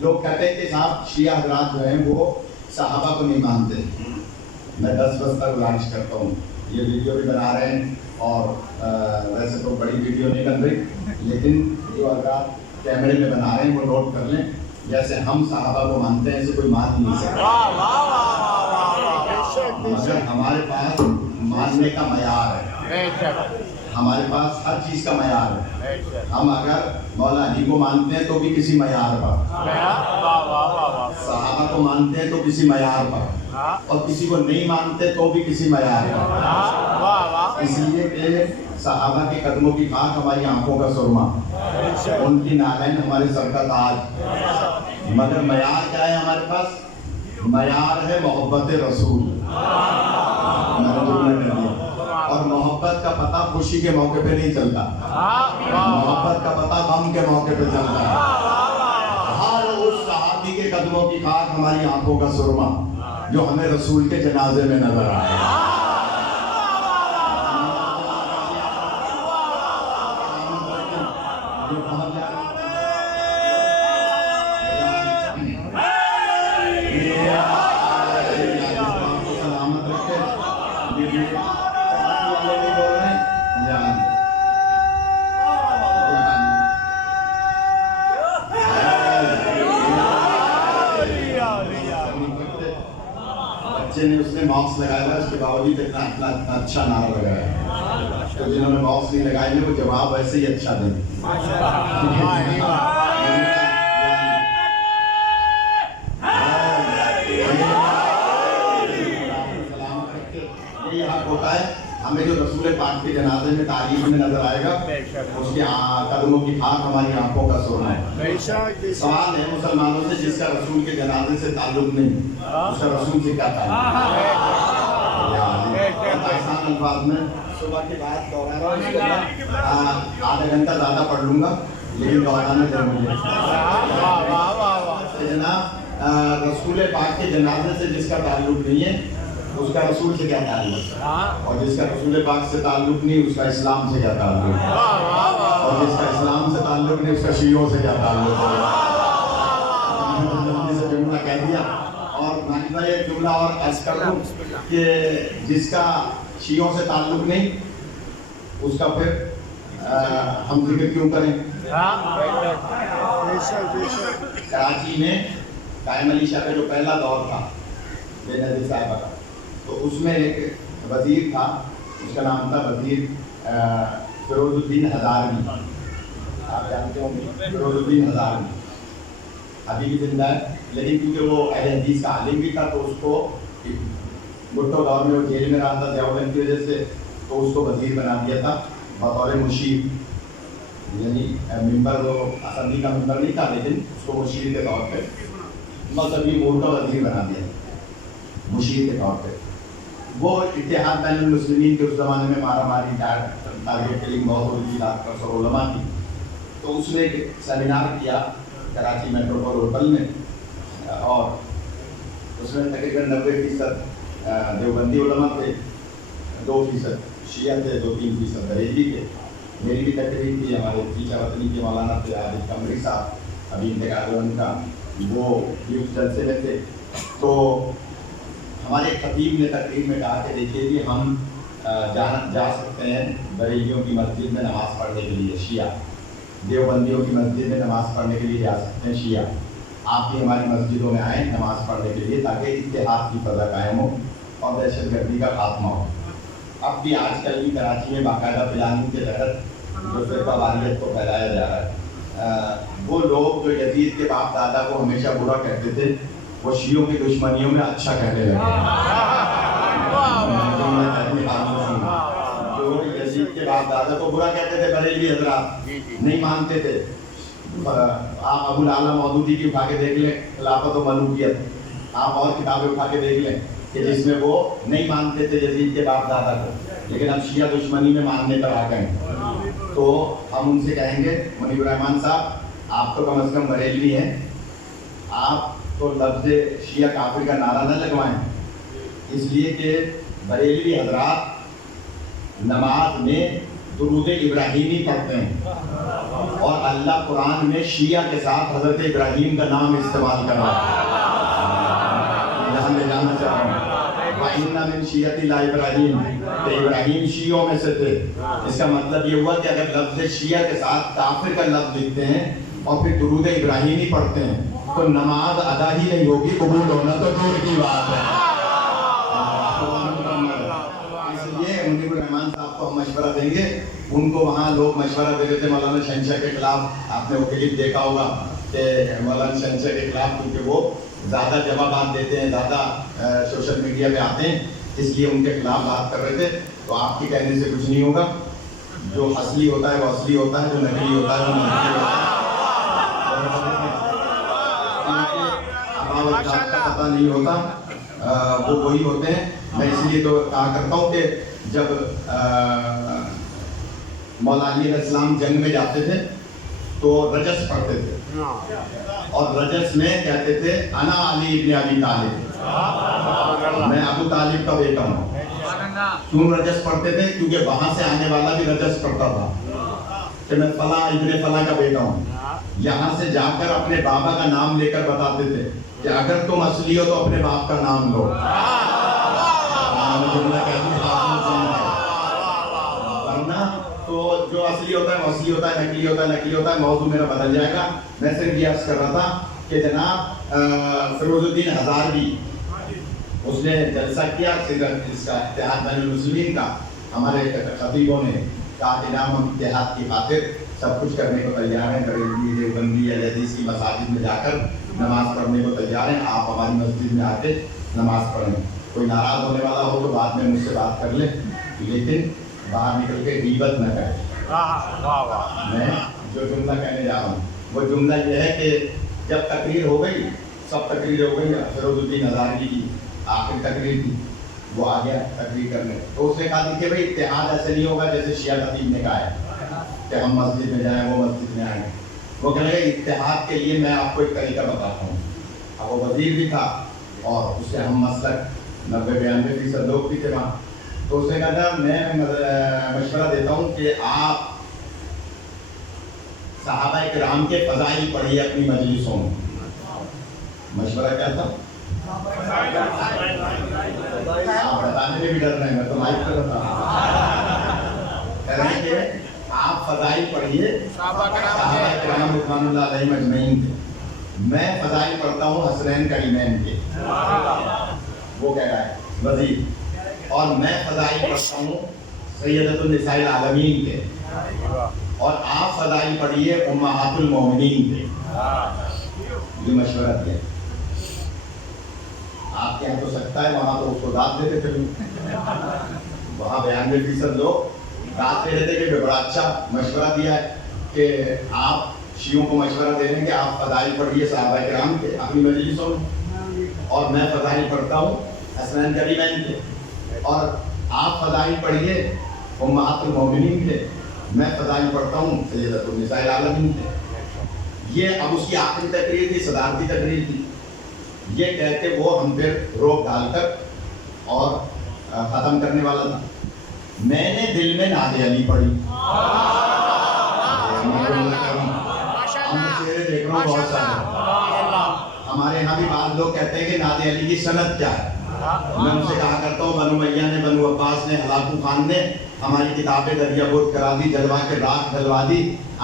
لوگ کہتے ہیں کہ صاحب شیعہ حضرات جو ہیں وہ صحابہ کو نہیں مانتے. میں 10 تک گزارش کرتا ہوں, یہ ویڈیو بھی بنا رہے ہیں اور ویسے تو بڑی ویڈیو نہیں بن رہی, لیکن جو حضرات کیمرے میں بنا رہے ہیں وہ نوٹ کر لیں, جیسے ہم صحابہ کو مانتے ہیں ایسے کوئی مان نہیں سکتا, مگر ہمارے پاس ماننے کا معیار ہے, ہمارے پاس ہر چیز کا معیار ہے. ہم اگر مولا علی کو مانتے ہیں تو بھی کسی معیار پر, صحابہ کو مانتے ہیں تو کسی معیار پر, اور کسی کو نہیں مانتے تو بھی کسی معیار پر. اس لیے کہ صحابہ کے قدموں کی خاک ہماری آنکھوں کا سرما, ان کی نالین ہمارے سر کا تاج. مگر معیار کیا ہے ہمارے پاس؟ معیار ہے محبت رسول. اور محبت کا پتہ خوشی کے موقع پہ نہیں چلتا, محبت کا پتہ غم کے موقع پہ چلتا ہے. ہر اس صحابی کے قدموں کی خاک ہماری آنکھوں کا سرما جو ہمیں رسول کے جنازے میں نظر آئے. بچے نے اس نے باکس لگایا ہے, اس کے باوجود اتنا اچھا نعرہ لگایا ہے. تو جنہوں نے باکس نہیں لگائے ہیں وہ جواب ایسے ہی اچھا دیں. یہ حق ہوتا ہے ہمیں جو رسول پاک کے جنازے میں تعریف میں نظر آئے گا, اس کے قدموں کی خاک ہماری آنکھوں کا سرما ہے. سوال ہے مسلمانوں سے جس کا رسول کے جنازے سے تعلق نہیں, اس کا رسول سے کیا تعلق ہے؟ آسان الفاظ میں صبح کی بات دوہرا رہا ہوں, آدھا گھنٹہ زیادہ پڑھ لوں گا لیکن دوہرانے دیں مجھے. جناب رسول پاک کے جنازے سے جس کا تعلق نہیں ہے اس کا رسول سے کیا تعلق ہے, اور جس کا رسول پاک سے تعلق نہیں اس کا اسلام سے کیا تعلق ہے, اور جس کا اسلام سے تعلق نہیں اس کا شیعوں سے کیا تعلق ہے. جلدی سے جملہ کہہ دیا. اور میں یہ جملہ اور عرض کر دوں کہ جس کا شیعوں سے تعلق نہیں اس کا پھر ہم ذکر کیوں کریں. کراچی میں قائم علی شاہ کا جو پہلا دور تھا بے نظیر صاحبہ کا, تو اس میں ایک وزیر تھا, اس کا نام تھا وزیر فیروز الدین ہزاروی. آپ جانتے ہوں گے فیروز الدین ہزاروی ابھی بھی زندہ ہے, لیکن کیونکہ وہ اہل حدیث کا عالم بھی تھا تو اس کو بھٹو دور میں وہ جیل میں رہا تھا ضیاءالدین کی وجہ سے, تو اس کو وزیر بنا دیا تھا بطور مشیر. یعنی ممبر وہ اسمبلی کا ممبر نہیں تھا لیکن اس کو مشیر کے طور پہ مذہبی امور کا وزیر بنا دیا مشیر کے طور پہ. وہ اتحاد بین المسلمین کے اس زمانے میں مارا ماری ٹارگیٹ کلنگ بہت ہوئی تھی, رات پر سو علماء کی. تو اس نے ایک سیمینار کیا کراچی میٹروپول ہوٹل میں, اور اس میں تقریباً 90% دیوبندی علماء تھے, 2% شیعہ تھے, 2-3% بریلوی تھے. میری بھی تقریر تھی, ہمارے چیچا وطنی کے مولانا تھے عابد قمری صاحب, ابھی انتقال ان کا, وہ بھی اس جلسے میں تھے. تو ہمارے خطیب نے تقریر میں کہا کہ دیکھیے کہ ہم جا سکتے ہیں بریلیوں کی مسجد میں نماز پڑھنے کے لیے شیعہ, دیوبندیوں کی مسجد میں نماز پڑھنے کے لیے جا سکتے ہیں شیعہ, آپ بھی ہماری مسجدوں میں آئیں نماز پڑھنے کے لیے تاکہ اتحاد کی فضا قائم ہو اور دہشت گردی کا خاتمہ ہو. اب بھی آج کل بھی کراچی میں باقاعدہ پلاننگ کے تحت جو فرقہ واریت کو پھیلایا جا رہا ہے, وہ لوگ جو یزید کے باپ دادا کو ہمیشہ برا کہتے تھے وہ شیعوں کی دشمنیوں میں اچھا کہنے لگے. جو یزید کے باپ دادا کو برا کہتے تھے بریلوی حضرات نہیں مانتے تھے. آپ ابو العلا مودودی کی اٹھا کے دیکھ لیں خلافت و ملوکیت, آپ اور کتابیں اٹھا کے دیکھ لیں کہ جس میں وہ نہیں مانتے تھے یزید کے باپ دادا کو, لیکن اب شیعہ دشمنی میں ماننے پر آ گئے. تو ہم ان سے کہیں گے منیب الرحمان صاحب آپ تو کم از کم بریلوی ہیں, آپ تو لفظ شیعہ کافر کا نعرہ نہ لگوائیں, اس لیے کہ بریلوی حضرات نماز میں درود ابراہیمی پڑھتے ہیں، اور اللہ قرآن میں شیعہ کے ساتھ حضرت ابراہیم کا نام استعمال کر رہا ہے۔ یہاں میں جانا چاہ رہا ہوں وَإِنَّ مِن شِيَّةِ اللَّهِ إِبْرَاهِيمَ، کہ ابراہیم شیعوں میں سے تھے۔ اس کا مطلب یہ ہوا کہ اگر لفظ شیعہ کے ساتھ کافر کا لفظ لکھتے ہیں اور پھر درود ابراہیمی پڑھتے ہیں تو نماز ادا ہی نہیں ہوگی، قبول ہونا تو دور کی بات ہے۔ اس لیے منیب الرحمان صاحب کو ہم مشورہ دیں گے، ان کو وہاں لوگ مشورہ دے دیتے مولانا شہنشاہ کے خلاف۔ آپ نے وہ کلپ دیکھا ہوگا کہ مولانا شہنشاہ کے خلاف، کیونکہ وہ زیادہ جوابات دیتے ہیں، زیادہ سوشل میڈیا پہ آتے ہیں، اس لیے ان کے خلاف بات کر رہے تھے۔ تو آپ کے کہنے سے کچھ نہیں ہوگا، جو اصلی ہوتا ہے وہ اصلی ہوتا ہے، جو نقلی ہوتا ہے وہ نقلی ہوتا ہے۔ کا پتہ نہیں ہوتا، وہ وہی ہوتے ہیں۔ میں اس لیے تو کہا کرتا ہوں کہ جب مولا علی علیہ السلام جنگ میں جاتے تھے تو رجس پڑھتے تھے، اور رجس میں کہتے تھے انا علی ابن ابی طالب، میں ابو طالب کا بیٹا ہوں۔ کیوں رجس پڑھتے تھے؟ کیونکہ وہاں سے آنے والا بھی رجس پڑھتا تھا کہ میں فلاں ابن فلاں کا بیٹا ہوں۔ یہاں سے جا کر اپنے بابا کا نام لے کر بتاتے تھے کہ اگر تم اصلی ہو تو اپنے باپ کا نام لو۔ ورنہ تو جو اصلی ہوتا ہے وہ اصلی ہوتا ہے، نقلی ہوتا ہے نقلی ہوتا ہے۔ موضوع میرا بدل جائے گا۔ میں صرف یہ عرض کر رہا تھا کہ جناب فیروز الدین ہزاروی، اس نے جلسہ کیا اس کا اتحاد بین المسلمین کا۔ ہمارے خطیبوں نے کہا کہ ہم اتحاد کی خاطر سب کچھ کرنے کو تیار ہیں، بریلوی دیوبندی یا حدیث کی مساجد میں جا کر نماز پڑھنے کو تیار ہیں، آپ ہماری مسجد میں آ کے نماز پڑھیں۔ کوئی ناراض ہونے والا ہو تو بعد میں مجھ سے بات کر لیں، لیکن باہر نکل کے غیبت نہ کریں۔ میں جو جملہ کہنے جا رہا ہوں وہ جملہ یہ ہے کہ جب تقریر ہو گئی، سب تقریر ہو گئی، فیروز الدین ہزاروی کی آخری تقریر تھی، وہ آ گیا تقریر کرنے، تو اس نے کہا کہ بھائی اتحاد ایسے نہیں ہوگا جیسے شیعہ خطیب نے کہا ہے کہ ہم مسجد میں جائیں وہ مسجد میں آئیں۔ وہ کہنے لگے اتحاد کے لیے میں آپ کو ایک طریقہ بتاتا ہوں۔ اب وہ وزیر بھی تھا اور اس سے ہم مسلک 90-92% لوگ بھی تھے وہاں، تو اس نے کہا میں مشورہ دیتا ہوں کہ آپ صحابہ کرام کے فضائل پڑھیے اپنی مجلسوں میں۔ مشورہ کیا تھا؟ آپ بتانے میں بھی ڈر رہے ہیں، میں تو لائف کر رہا تھا۔ کہہ رہے ہیں کہ آپ فضائل پڑھیے، صحابہ کرام رضوان اللہ علیہم اجمعین کے۔ میں فضائل پڑھتا ہوں حسنین کریمین کے، وہ کہہ رہا ہے وزیر، اور میں فضائل پڑھتا ہوں سیدۃ النساء العالمین کے، اور آپ فضائل پڑھیے امہات المومنین کے۔ یہ مشورہ دیا۔ آپ کے یہاں تو سکتا ہے، وہاں تو اس کو داد دیتے تھے لوگ، وہاں 92% لوگ داد دے رہے تھے کہ بڑا اچھا مشورہ دیا ہے کہ آپ شیعوں کو مشورہ دے رہے ہیں کہ آپ فضائل پڑھیے صحابہ کرام کے اپنی مجلسوں میں، اور میں فضائل پڑھتا ہوں حسنین کریمین کے، اور آپ فضائل پڑھیے امہات المومنین کے، میں فضائل پڑھتا ہوں سیدۃ النساء العالمین کے۔ یہ اب اس کی آخری تقریر تھی، صدارتی تقریر تھی۔ یہ کہہ کے وہ ہم پہ روک ڈال کر اور ختم کرنے والا تھا۔ میں نے دل میں نعت علی پڑھی، بہت سارے ہمارے یہاں بھی بعض لوگ کہتے ہیں کہ نعت علی کی سند کیا ہے۔ میں ان سے کہا کرتا ہوں بنو امیہ نے، بنو عباس نے، ہلاکو خان نے ہماری کتابیں دریا برد کرا دی، جلوہ کے راکھ ڈلوا دی۔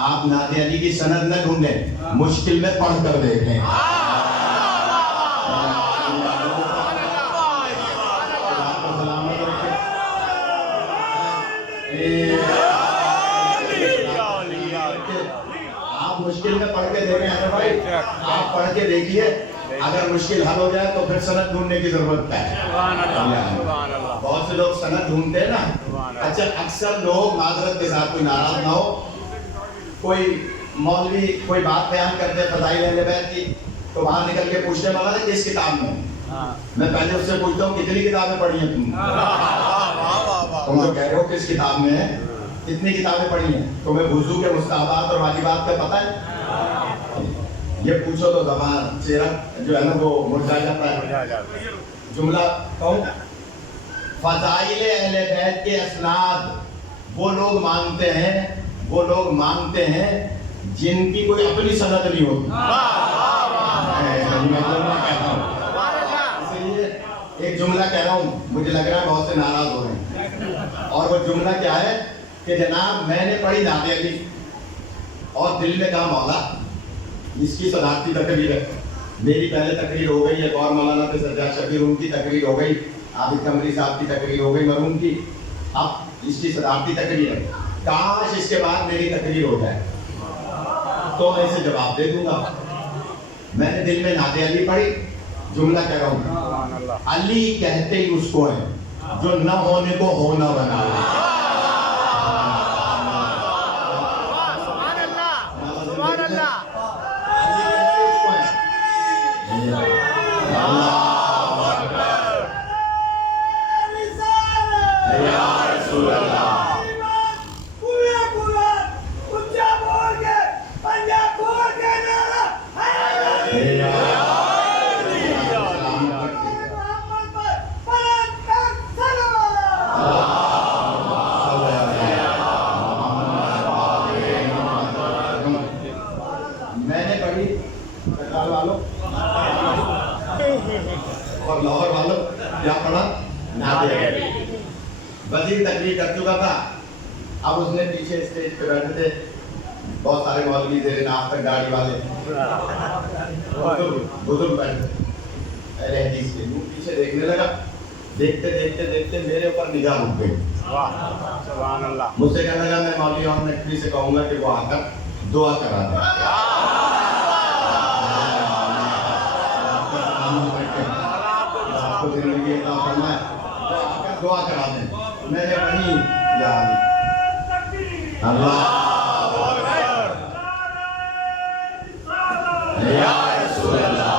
آپ نعت علی کی سند نہ ڈھونڈیں، مشکل میں پڑھ کر دیکھیں۔ آپ مشکل میں پڑھ کے دیکھیں حضرت بھائی، آپ پڑھ کے دیکھیے، اگر مشکل حل ہو جائے تو پھر سند ڈھونڈنے کی ضرورت ہے۔ بہت سے لوگ سند ڈھونڈتے ہیں نا۔ اچھا، اکثر لوگ معذرت کے ساتھ، کوئی ناراض نہ ہو، کوئی مولوی کوئی بات بیان کرتے ہیں فضائل اہل بیت کی، تو باہر نکل کے پوچھتے ہیں مولانا کس کتاب میں؟ میں پہلے اس سے پوچھتا ہوں کتنی کتابیں پڑھی ہیں تم؟ تم جو کہہ رہے ہو کس کتاب میں ہے، کتنی کتابیں پڑھی ہیں؟ تمہیں وضو کے مستحبات اور واجبات کا پتہ ہے؟ یہ پوچھو تو زبان چہرہ جو ہے نا وہ مرجھا جاتا ہے۔ جملہ کہوں، فضائل اہل بیت کے اسناد وہ لوگ مانگتے ہیں جن کی کوئی اپنی سند نہیں ہوتی. میں کہتا ہوں ایک جملہ کہہ رہا ہوں, مجھے لگ رہا ہے بہت سے ناراض ہو رہے ہیں, اور وہ جملہ کیا ہے کہ جناب میں نے پڑھی نعت علی اور دل میں کہا مولا اس کی صدارتی تقریر ہے. میری پہلے تقریر ہو گئی, ایک اور مولانا تھے سجاد شبیر, ان کی تقریر ہو گئی, عابد قمری صاحب کی تقریر ہو گئی مرحوم کی, اب اس کی صدارتی تقریر ہے. کاش اس کے بعد میری تقریر ہو جائے تو میں اسے جواب دے دوں گا. میں نے دل میں نعت علی پڑھی, جملہ کہہ رہا ہوں, علی کہتے ہی اس کو ہے جو نہ ہونے کو ہونا بنا. اور لاہور والوں کیا پڑھا نعت علی. وزیر تقریر کر چکا تھا, اب اس نے پیچھے اسٹیج پہ بیٹھے تھے بہت سارے مولوی زیر ناف تک گاڑی والے بزرگ بیٹھے اہل حدیث کے, پیچھے دیکھنے لگا. دیکھتے دیکھتے دیکھتے میرے اوپر نگاہ رک گئی. مجھ سے کہنے لگا میں مولوی اور نقوی سے کہوں گا کہ وہ آ کر دعا کرا دیں. زندگی عطا فرمائے, دعا کرا دیں. میں نے وہیں اللہ یا رسول اللہ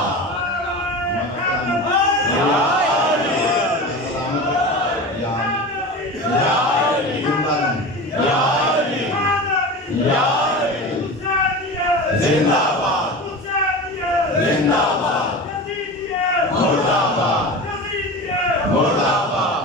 زندہ باد زندہ باد مرد آباد مرد آباد.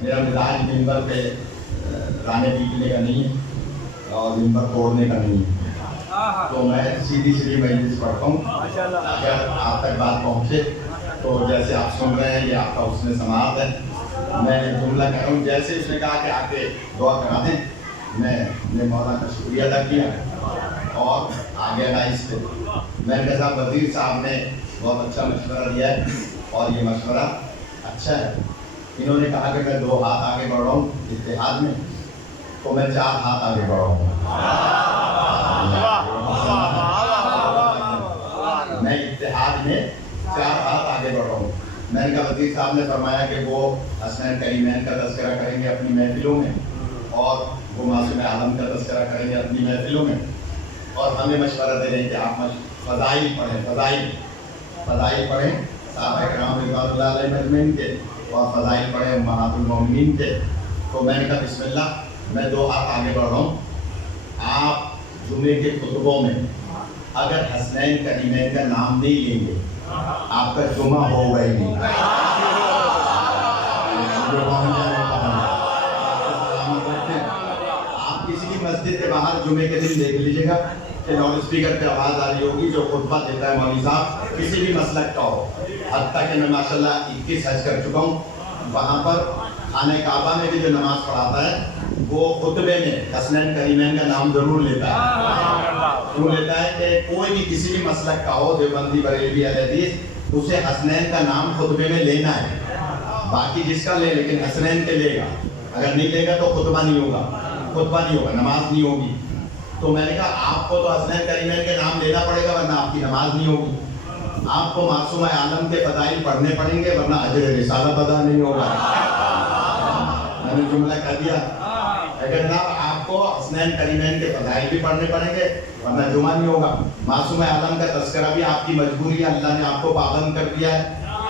میرا مزاج ممبر پہ گانے پیٹنے کا نہیں ہے اور ممبر توڑنے کا نہیں ہے, تو میں سیدھی مجلس پڑھتا ہوں. اگر آپ تک بات پہنچے تو جیسے آپ سن رہے ہیں یہ آپ کا حسن سماعت ہے. میں جملہ کہہ رہا ہوں, جیسے اس نے کہا کہ آ کے دعا کرا دیں, میں نے مولانا کا شکریہ ادا کیا اور آگے گا اس پہ. میں نے کہا صاحب وزیر صاحب نے بہت اچھا مشورہ دیا ہے اور یہ مشورہ اچھا ہے. انہوں نے کہا کہ میں 2 ہاتھ آگے بڑھ رہا ہوں اتحاد میں, تو میں 4 ہاتھ آگے بڑھ رہا ہوں. میں اتحاد میں 4 ہاتھ آگے بڑھ رہا ہوں. میں نے کہا وزیر صاحب نے فرمایا کہ وہ حسنین کریمین کا تذکرہ کریں گے اپنی محفلوں میں اور وہ معصوم عالم کا تذکرہ کریں گے اپنی محفلوں میں, اور ہمیں مشورہ دے رہے ہیں کہ آپ فضائل پڑھیں, فضائل پڑھیں صحابہ کرام رضوان اللہ علیہ مجمعین کے, اور فضائل پڑھیں امہات المومنین کے. تو میں نے کہا بسم اللہ, میں 2 ہاتھ آگے بڑھ رہا ہوں. آپ جمعے کے خطبوں میں اگر حسنین کریمین کا نام نہیں لیں گے آپ کا جمعہ ہوگا ہی نہیں. آپ کسی بھی مسجد کے باہر جمعے کے دن دیکھ لیجیے گا کہ لاؤڈ اسپیکر پہ آواز آ رہی ہوگی, جو خطبہ دیتا ہے مولوی صاحب کسی بھی مسلک کا ہو. حتیٰ کہ میں ماشاءاللہ 21 حج کر چکا ہوں, وہاں پر خانہ کعبہ میں بھی جو نماز پڑھاتا ہے وہ خطبے میں حسنین کریمین کا نام ضرور لیتا ہے. کیوں لیتا ہے کہ کوئی بھی کسی بھی مسلک کا ہو, دیوبندی بریلوی اہل حدیث, اسے حسنین کا نام خطبے میں لینا ہے. باقی جس کا لے لیکن حسنین کے لے گا, اگر نہیں لے گا تو خطبہ نہیں ہوگا, نماز نہیں ہوگی. تو میں نے کہا آپ کو تو حسنین کریمین کے نام لینا پڑے گا ورنہ آپ کی نماز نہیں ہوگی. آپ کو معصوم عالم کے فضائل پڑھنے پڑیں گے ورنہ اجر رسالت ادا نہیں ہوگا. میں نے جملہ کہہ دیا, اگر نہ آپ کو حسنین کریمین کے فضائل بھی پڑھنے پڑیں گے ورنہ جمعہ نہیں ہوگا. معصوم عالم کا تذکرہ بھی آپ کی مجبوری ہے, اللہ نے آپ کو پابند کر دیا ہے.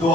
2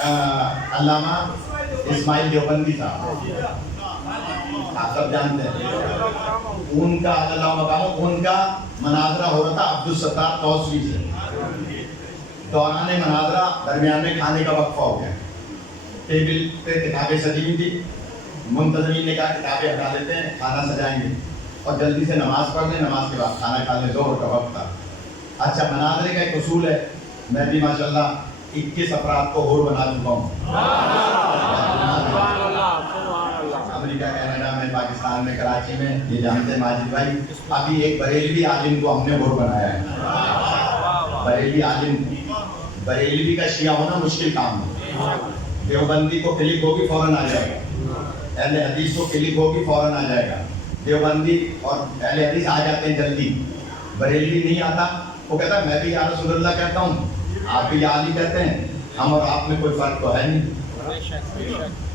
علامہ اسماعیل دیوبندی صاحب، آپ سب جانتے ہیں، ان کا اللہ مقام، ان کا مناظرہ ہو رہا تھا عبدالستار توسوی سے. دوران مناظرہ درمیان میں کھانے کا وقفہ ہو گیا، ٹیبل پہ کتابیں سجی ہوئی تھی. منتظمین نے کہا کتابیں ہٹا لیتے ہیں، کھانا سجائیں گے اور جلدی سے نماز پڑھ لیں، نماز کے بعد کھانا کھا لیں، ظہر کا وقت تھا. اچھا، مناظرے کا ایک اصول ہے، میں بھی ماشاءاللہ 21 افراد کو حور بنا چکا ہوں. امریکہ، کینیڈا میں، پاکستان میں، کراچی میں، یہ جانتے ہیں ماجد بھائی. ابھی ایک بریلوی عالم کو ہم نے حور بنایا ہے. بریلوی عالم، بریلوی کا شیعہ ہونا مشکل کام ہے. دیوبندی کو کلک ہوگی فوراً آ جائے گا، اہل حدیث کو کلک ہوگی فوراً آ جائے گا. دیوبندی اور اہل حدیث آ جاتے ہیں جلدی، بریلوی نہیں آتا. وہ کہتا ہے میں بھی یا رسول اللہ کہتا ہوں، آپ بھی یا علی کہتے ہیں، ہم اور آپ میں کوئی فرق تو ہے نہیں.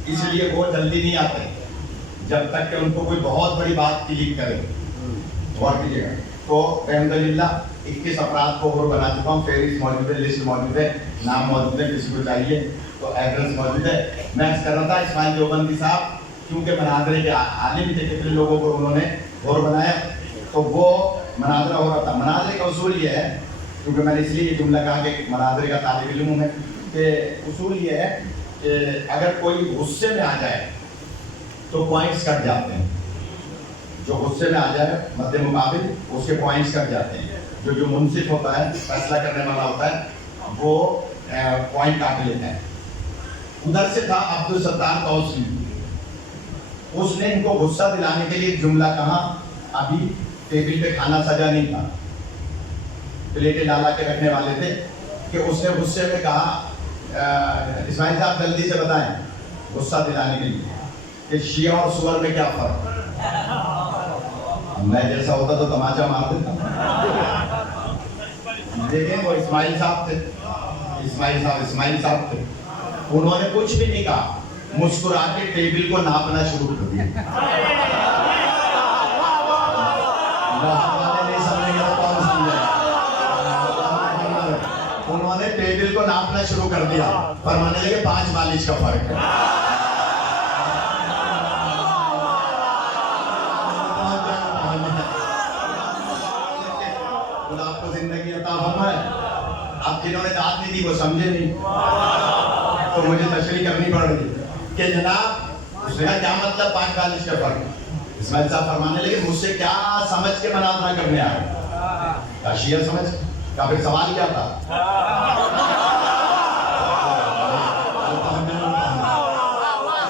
اس لیے وہ جلدی نہیں آتے جب تک کہ ان کو کوئی بہت بڑی بات کلک کرے. غور کیجیے گا. تو الحمدللہ 21 افراد کو حور بنا چکا ہوں. فہرست موجود ہے، لسٹ موجود ہے، نام موجود ہے، کسی کو چاہیے تو ایڈریس موجود ہے. میں عرض کر رہا تھا اسماعیل دیوبندی صاحب کیونکہ مناظرے کے عالم تھے، کتنے لوگوں کو انہوں نے حور بنایا، تو وہ مناظرہ ہو رہا تھا. مناظرے کا اصول یہ ہے، کیونکہ میں نے اس لیے یہ جملہ کہا کہ مناظرے کا طالب علم ہوں میں، کہ اصول یہ ہے کہ اگر کوئی غصے میں آ جائے تو پوائنٹس کٹ جاتے ہیں. جو غصے میں آ جائے مد مقابل اس کے پوائنٹس کٹ جاتے ہیں. جو منصف ہوتا ہے، فیصلہ کرنے والا ہوتا ہے، وہ پوائنٹ کاٹ لیتا ہے. ادھر سے تھا عبدالستار توسوی، اس نے ان کو غصہ دلانے کے لیے ایک جملہ کہا. ابھی ٹیبل پہ کھانا سجا نہیں تھا، پلیٹیں ڈالا کے رکھنے والے تھے، کہ اس نے غصے میں کہا اسماعیل صاحب جلدی سے بتائیں غصہ دلانے کے لیے کہ شیعہ اور سور میں کیا فرق ہے. میں جیسا ہوتا تو تماچا مار دیتا. دیکھیں وہ اسماعیل صاحب تھے، اسماعیل صاحب تھے، انہوں نے کچھ بھی نہیں کہا، مسکرا کے ٹیبل کو ناپنا شروع کر دیا. انہوں نے ٹیبل کو ناپنا شروع کر دیا، فرمانے لگے 5 بالش کا فرق ہے. خدا آپ کو زندگی عطا فرمائے. اب جنہوں نے داد نہیں دی وہ سمجھے نہیں، تو مجھے تشریح کرنی پڑ رہی کہ جناب اس کا کیا مطلب 5 بالش کا فرق. اسماعیل صاحب فرمانے لگے مجھ سے کیا سمجھ کے مناظرہ کرنے آئے؟ شیعہ سمجھ کا. پھر سوال کیا تھا؟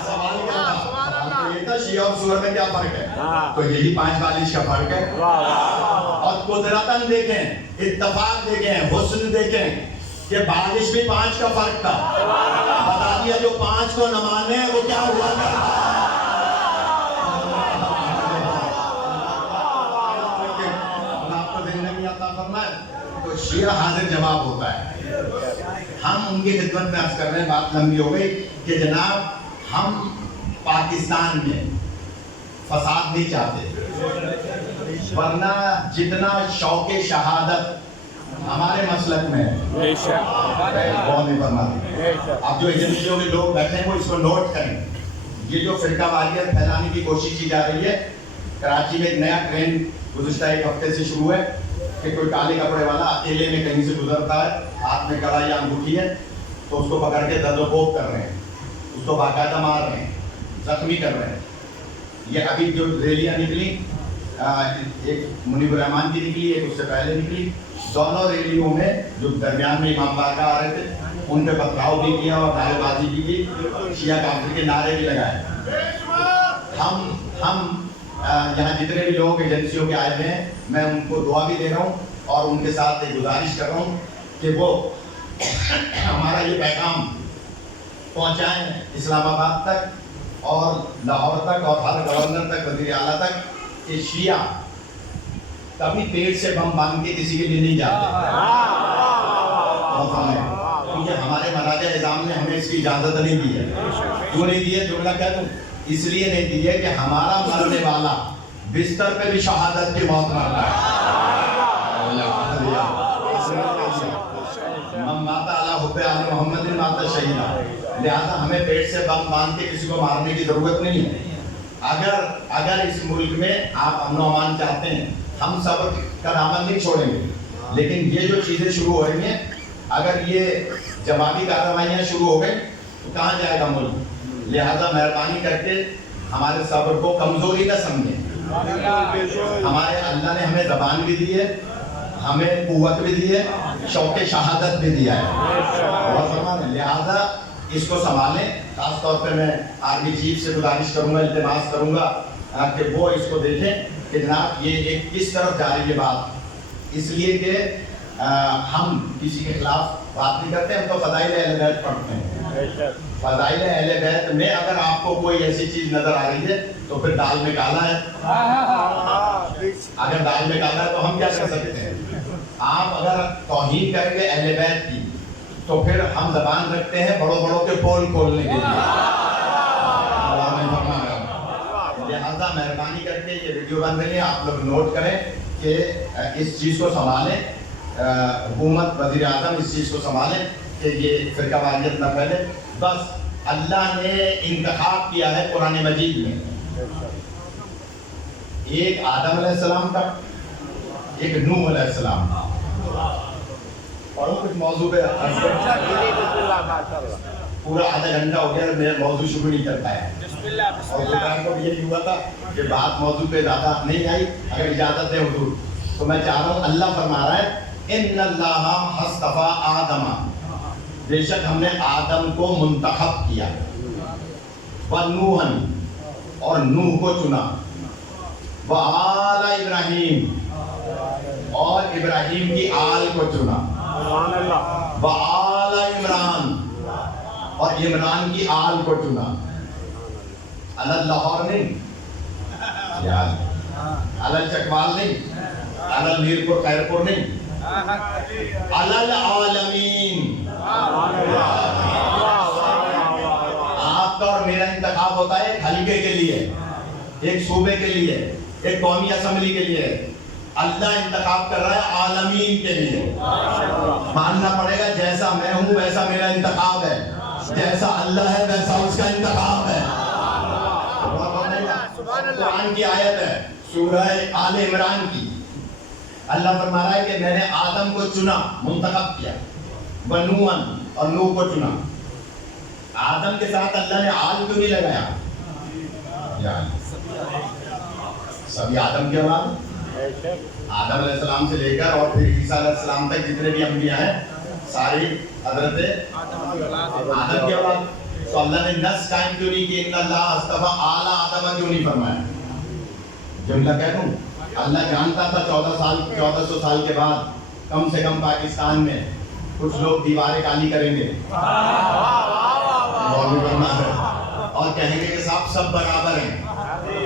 سوال کیا تھا؟ یہ تھا شیعہ اور سور میں کیا فرق ہے؟ تو یہی 5 بالش کا فرق ہے. اور قدرتاً دیکھیں، اتفاق دیکھیں، حسن دیکھیں کہ بالش بھی 5 کا فرق تھا. بتا دیا جو 5 کو نہ مانے وہ کیا ہوا کرتا. تو شیعہ حاضر جواب ہوتا ہے. ہم ان کی خدمت میں عرض کر رہے ہیں، بات لمبی ہو گئی، کہ جناب ہم پاکستان میں فساد نہیں چاہتے، ورنہ جتنا شوق شہادت ہمارے مسلک میں ہے بہت نہیں فرماتے. اب جو ایجنسیوں کے لوگ بیٹھے ہیں وہ اس کو نوٹ کریں. یہ جو فرقہ واریت پھیلانے کی کوشش کی جا رہی ہے، کراچی میں ایک نیا ٹرینڈ گزشتہ 1 ہفتے سے شروع ہے کہ کوئی کالے کپڑے والا اکیلے میں کہیں سے گزرتا ہے، ہاتھ میں کڑا یا انگوٹھی ہے، تو اس کو پکڑ کے درد و کوب کر رہے ہیں، اس کو باقاعدہ مار رہے ہیں، زخمی کر رہے ہیں. یہ ابھی جو ریلیاں نکلی، ایک منیب الرحمان کی نکلی، ایک اس سے پہلے نکلی، دونوں ریلیوں میں جو درمیان میں امام بارگاہ آ رہے تھے ان پہ پتھراؤ بھی کیا اور نعرے بازی بھی کی، شیعہ کافر کے نعرے بھی لگائے. ہم یہاں جتنے بھی لوگ ایجنسیوں کے آئے ہوئے ہیں، میں ان کو دعا بھی دے رہا ہوں اور ان کے ساتھ ایک گزارش کر رہا ہوں کہ وہ ہمارا یہ پیغام پہنچائیں اسلام آباد تک اور لاہور تک اور ہر گورنر تک، وزیر اعلیٰ تک، کہ شیعہ کبھی پیٹ سے بم باندھ کے کسی کے لیے نہیں جاتے. کیونکہ ہمارے مراجع اعظام نے ہمیں اس کی اجازت نہیں دی ہے. کیوں نہیں دی ہے؟ جملہ کہہ دوں، اس لیے نہیں دی ہے کہ ہمارا مرنے والا بستر پہ بھی شہادت کی موت مرتا ہے. من مات علی حب آل محمد مات شہیدا. لہذا ہمیں پیٹ سے بم باندھ کے کسی کو مارنے کی ضرورت نہیں ہے. اگر اس ملک میں آپ امن و امان چاہتے ہیں, ہم صبر کا دامن نہیں چھوڑیں گے, لیکن یہ جو چیزیں شروع ہو رہی ہیں, اگر یہ جوابی کارروائیاں شروع ہو گئی تو کہاں جائے گا ملک؟ لہذا مہربانی کر کے ہمارے صبر کو کمزوری نہ سمجھیں. ہمارے اللہ نے ہمیں زبان بھی دی ہے, ہمیں قوت بھی دی ہے, شوق شہادت بھی دیا ہے. لہذا اس کو سنبھالیں. خاص طور پہ میں آرمی چیف سے گزارش کروں گا, التماس کروں گا کہ وہ اس کو دیکھیں کہ جناب یہ ایک کس طرف جا رہی ہے بات. اس لیے کہ ہم کسی کے خلاف بات نہیں کرتے, ہم تو فضائل اہل بیت پڑھتے ہیں. فضائل اہل بیت میں اگر آپ کو کوئی ایسی چیز نظر آ رہی ہے تو پھر دال میں کالا ہے. اگر دال میں کالا ہے تو ہم کیا کر سکتے ہیں؟ آپ اگر توہین کریں گے اہل بیت کی تو پھر ہم زبان رکھتے ہیں بڑوں بڑوں کے پول کھولنے کے لیے. لہٰذا مہربانی کر کے یہ ویڈیو بن رہی ہے, آپ لوگ نوٹ کریں کہ اس چیز کو سنبھالیں. حکومت, وزیر اعظم اس چیز کو سنبھالیں کہ یہ فرقہ واریت نہ پھیلے. بس اللہ نے انتخاب کیا ہے قرآن مجید میں, ایک آدم علیہ السلام کا, ایک نوح علیہ السلام کا. پڑھو کچھ موضوع پہ, پورا آدھا گھنٹہ ہو گیا میرا موضوع شروع نہیں کر پایا. اور دوپہر کو یہی ہوا تھا کہ بات موضوع پہ زیادہ نہیں آئی. اگر اجازت ہے حضور تو میں چاہ رہا ہوں, اللہ فرما رہا ہے ان اللہ اصطفیٰ آدم, بے شک ہم نے آدم کو منتخب کیا, ونوحًا اور نوح کو چنا, وآل ابراہیم اور ابراہیم کی آل کو چنا, وآل عمران اور عمران کی آل کو چنا. الل لاہور نہیں, الل چکوال نہیں, الل میرپور خیرپور نہیں, الل عالمین. آپ کا اور میرا انتخاب ہوتا ہے ایک حلقے کے لیے, ایک صوبے کے لیے, ایک قومی اسمبلی کے لیے. اللہ انتخاب کر رہا ہے عالمین کے لیے. ماننا پڑے گا جیسا میں ہوں ویسا میرا انتخاب ہے, جیسا اللہ ہے ویسا اس کا انتخاب ہے. قرآن کی آیت ہے سورہ آل عمران کی. اللہ فرما رہا ہے کہ میں نے آدم کو چنا, منتخب کیا, ونوحًا اور نوح کو چنا. آدم کے ساتھ اللہ نے آل کیوں نہیں لگایا؟ سبھی آدم کے اولاد, آدم علیہ السلام سے لے کر اور پھر عیسیٰ علیہ السلام تک جتنے بھی انبیاء ہیں ساری حضرت آدم کے اولاد. تو اللہ نے نس قائم کیوں نہیں کی, ان اللہ اصطفیٰ آل آدم کیوں نہیں فرمایا؟ جملہ کہہ دوں, اللہ جانتا تھا 1400 سال کے بعد کم سے کم پاکستان میں کچھ لوگ دیواریں کالی کریں گے اور کہیں گے کہ صاحب سب برابر ہیں.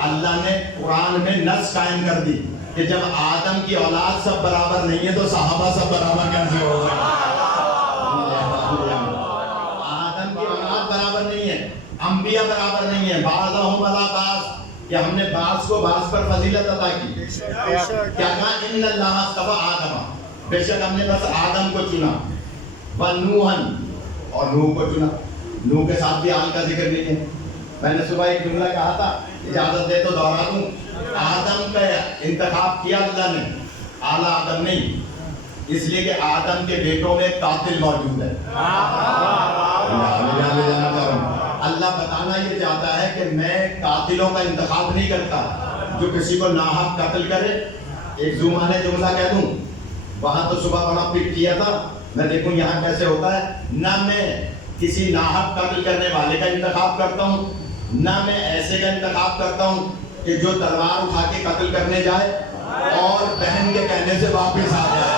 اللہ نے قرآن میں نس قائم کر دی کہ جب آدم کی اولاد سب برابر نہیں ہے تو صحابہ سب برابر کیسے ہو گئے؟ آدم کی اولاد برابر نہیں ہے, انبیاء برابر نہیں ہے. بعضهم علی بعض, کہ ہم نے بعض کو بعض پر فضیلت عطا کی. کیا کہا؟ ان اللہ اصطفیٰ آدم, بے شک ہم نے بس آدم کو چنا, ونوحًا اور نوح کو چنا. نوح کے ساتھ بھی آل کا ذکر نہیں ہے. میں نے صبح ایک جملہ کہا تھا, اجازت دے تو دوہرا دوں. آدم کا انتخاب کیا اللہ نے, اعلیٰ آدم نہیں, اس لیے کہ آدم کے بیٹوں میں قاتل موجود ہے. اللہ بتانا یہ چاہتا ہے کہ میں قاتلوں کا انتخاب نہیں کرتا, جو کسی کو ناحق قتل کرے. ایک زمانے جملہ کہہ دوں, وہاں تو صبح بڑا پک کیا تھا, میں دیکھوں یہاں کیسے ہوتا ہے. نہ میں کسی ناحق قتل کرنے والے کا انتخاب کرتا ہوں, نہ میں ایسے کا انتخاب کرتا ہوں کہ جو تلوار اٹھا کے قتل کرنے جائے اور بہن کے کہنے سے واپس آ جائے.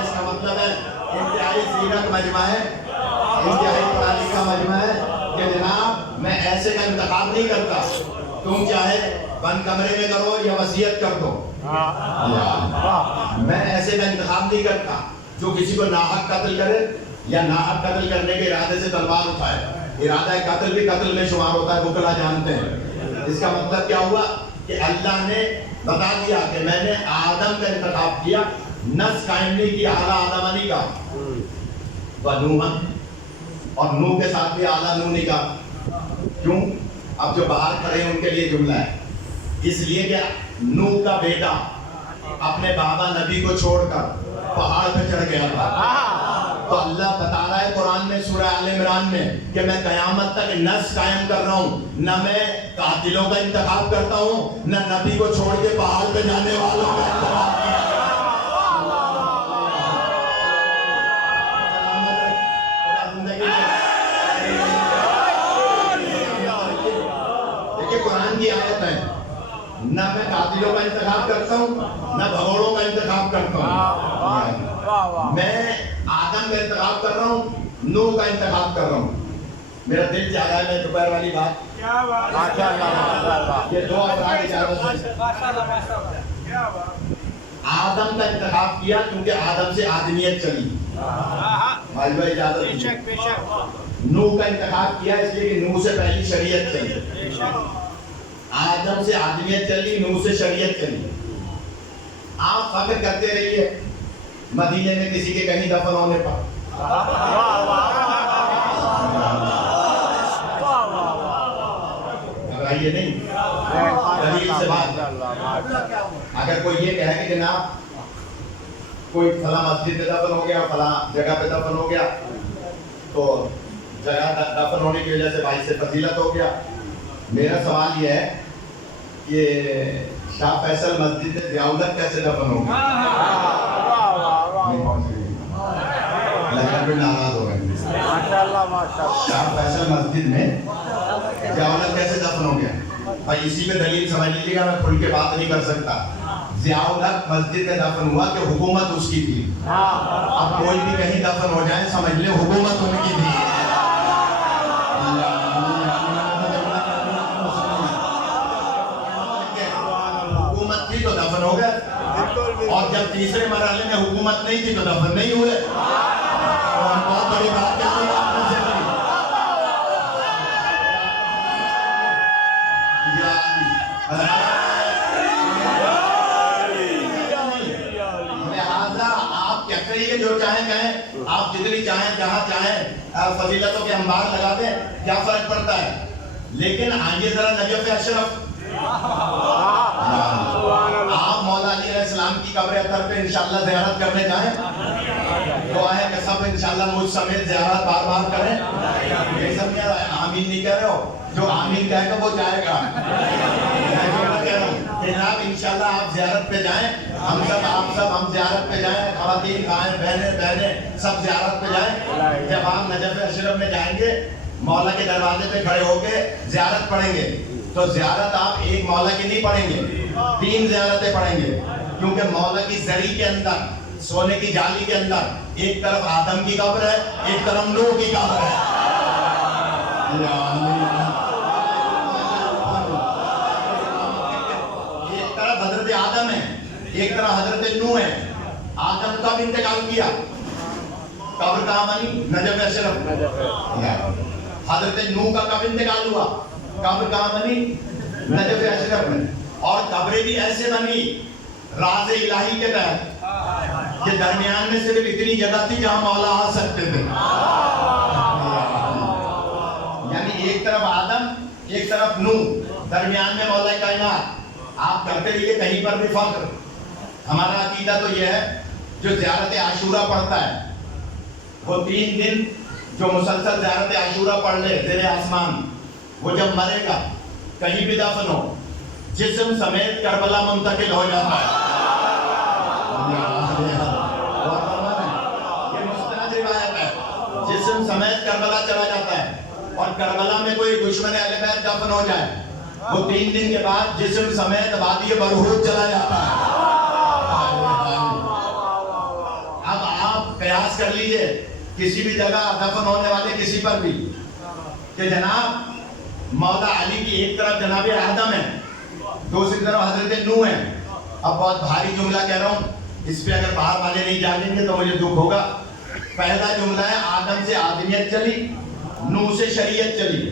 اس کا مطلب ہے انتہائی سیرت مجمع ہے, انتہائی پڑھا لکھا مجمع ہے کہ جناب میں ایسے کا انتخاب نہیں کرتا. تم چاہے بند کمرے میں کرو یا وصیت کر دو, میں ایسے کا انتخاب نہیں کرتا جو کسی کو ناحق قتل کرے یا ناحق قتل کرنے کے ارادے سے تلوار اٹھائے. ارادہ قتل بھی قتل میں شمار ہوتا ہے, وکلا جانتے ہیں. اس کا مطلب کیا ہوا کہ اللہ نے بتا دیا کہ میں نے آدم کا انتخاب کیا، نس قائم نہیں کی، اعلیٰ آدم نہیں کہا، ونوحً، اور نوح کے ساتھ بھی اعلیٰ نوح نہیں کہا. کیوں؟ اب جو باہر کھڑے ہیں ان کے لیے جملہ ہے، اس لیے کہ نوح کا بیٹا اپنے بابا نبی کو چھوڑ کر پہاڑ پہ چڑھ گیا تھا. تو اللہ بتا رہا ہے قرآن میں سورہ آل عمران میں کہ میں قیامت تک نس قائم کر رہا ہوں، نہ میں قاتلوں کا انتخاب کرتا ہوں، نہ نبی کو چھوڑ کے پہاڑ پہ جانے والوں کا انتخاب کیا. دیکھیے قرآن کی آیت ہے، نہ میں قاتلوں کا انتخاب کرتا ہوں، نہ بھگوڑوں کا انتخاب کرتا ہوں، میں آدم کا انتخاب کر رہا ہوں، نوح کا انتخاب کر رہا ہوں. میرا دل چاہ رہا ہے میں دوپہر والی بات، یہ دو افراد اجازت ہے. آدم کا انتخاب کیا کیونکہ آدم سے آدمیت چلی، بھائی بھائی اجازت. نوح کا انتخاب کیا اس لیے کہ نوح سے پہلی شریعت چلی، آدم سے آدمیت چلی، نوح سے شریعت چلی. آپ فخر کرتے رہیے مدینے میں کسی کے کہیں دفن ہونے پر، گھبرائیے نہیں، دلیل سے بات. اگر کوئی یہ کہے کہ جناب کوئی فلاں مسجد پہ دفن ہو گیا، فلاں جگہ پہ دفن ہو گیا، تو جگہ دفن ہونے کی وجہ سے بھائی سے فضیلت ہو گیا. میرا سوال یہ ہے کہ شاہ فیصل مسجد میں ضیاء الحق کیسے دفن ہو گیا؟ ناراض ہو گئے. شاہ فیصل مسجد میں ضیاء الحق کیسے دفن ہو گیا؟ بھائی اسی میں دلیل سمجھ لیجیے گا، میں کھل کے بات نہیں کر سکتا. ضیاء الحق مسجد میں دفن ہوا کہ حکومت اس کی تھی. اب کوئی بھی کہیں دفن ہو جائے سمجھ لے حکومت ان کی تھی. حکومت تھی تو دفن ہو گئے، اور جب تیسرے مرحلے میں حکومت نہیں تھی تو دفن نہیں ہوئے. بہت بڑی بات کہتے ہیں آپ نے سے لہذا آپ کہتے ہیں جو چاہیں کہیں، آپ جتنی چاہیں جہاں چاہیں فضیلتوں کے انبار لگا دیں، کیا فرق پڑتا ہے. لیکن آئیے ذرا نجف اشرف، آپ مولا علی علیہ السلام کی قبر اطہر پہ انشاءاللہ زیارت کرنے جائیں. دعا ہے کہ سب انشاءاللہ مجھ سمیت زیارت بار بار کریں. یہ سب کیا آمین نہیں کہہ رہے ہو؟ جو آمین کہے گا وہ جائے گا. جناب انشاءاللہ آپ زیارت پہ جائیں، ہم زیارت پہ جائیں، خواتین بہنیں سب زیارت پہ جائیں. جب آپ نجف اشرف میں جائیں گے، مولا کے دروازے پہ کھڑے ہو کے زیارت پڑھیں گے، تو زیارت آپ ایک مولا کی نہیں پڑھیں گے، 3 زیارتیں پڑھیں گے. کیونکہ مولا کی زری کے اندر، سونے کی جالی کے اندر ایک طرف آدم کی قبر ہے، ایک طرف نوح کی قبر ہے. ایک طرف حضرت آدم ہے، ایک طرف حضرت نوح ہے. آدم کب انتقال کیا؟ قبر کہاں بنی؟ Najaf Ashraf. حضرت نوح کا کب انتقال ہوا؟ قبر کہاں بنی؟ نجف اشرف میں. اور قبریں بھی ایسے بنی راز الہی کے تحت کہ درمیان میں صرف اتنی جگہ تھی جہاں مولا آ سکتے تھے. یعنی ایک طرف آدم، ایک طرف نوح، درمیان میں مولا کائنات. آپ کرتے رہیے کہیں پر بھی فخر. ہمارا عقیدہ تو یہ ہے جو زیارت عاشورہ پڑھتا ہے وہ 3 دن جو مسلسل زیارت عاشورہ پڑھ لے زیر آسمان، وہ جب مرے گا کہیں بھی دفن ہو جسم سمیت کربلا منتقل ہو جاتا ہے. یہ مستند روایت ہے. جسم سمیت کربلا چلا جاتا ہے، اور کربلا میں کوئی دشمن اہل بیت دفن ہو جائے، وہ 3 دن کے بعد جسم سمیت وادی برہوت چلا جاتا ہے. اب آپ قیاس کر لیجئے کسی بھی جگہ دفن ہونے والے کسی پر بھی کہ جناب مولا علی کی ایک طرف جناب آدم ہے، دوسری طرف حضرت نوح ہے. اب بہت بھاری جملہ کہہ رہا ہوں، اس پہ اگر باہر والے نہیں جانیں گے تو مجھے دکھ ہوگا. پہلا جملہ ہے آدم سے آدمیت چلی، نوح سے شریعت چلی.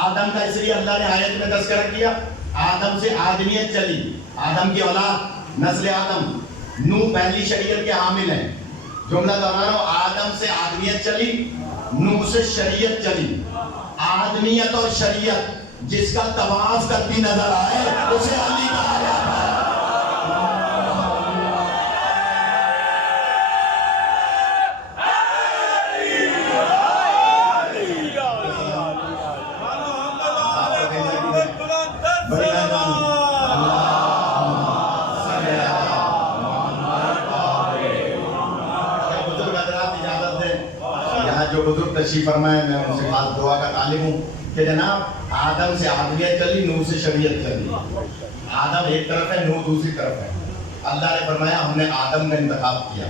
آدم کا اس لیے اللہ نے آیت میں تذکرہ کیا آدم سے آدمیت چلی، آدم کی اولاد نسل آدم، نوح پہلی شریعت کے حامل ہیں. جملہ دہرانا، آدم سے آدمیت چلی، نوح سے شریعت چلی. آدمیت اور شریعت جس کا طواف کرتی نظر آئے اسے علی کہا جاتا ہے. جو بزرگ تشریف فرمائے، میں ان سے خاص دعا کا طالب ہوں کہ جناب آدم سے آدمیت چلی، نوح سے شریعت چلی. آدم ایک طرف ہے، نوح دوسری طرف ہے. اللہ نے فرمایا ہم نے آدم کا انتخاب کیا،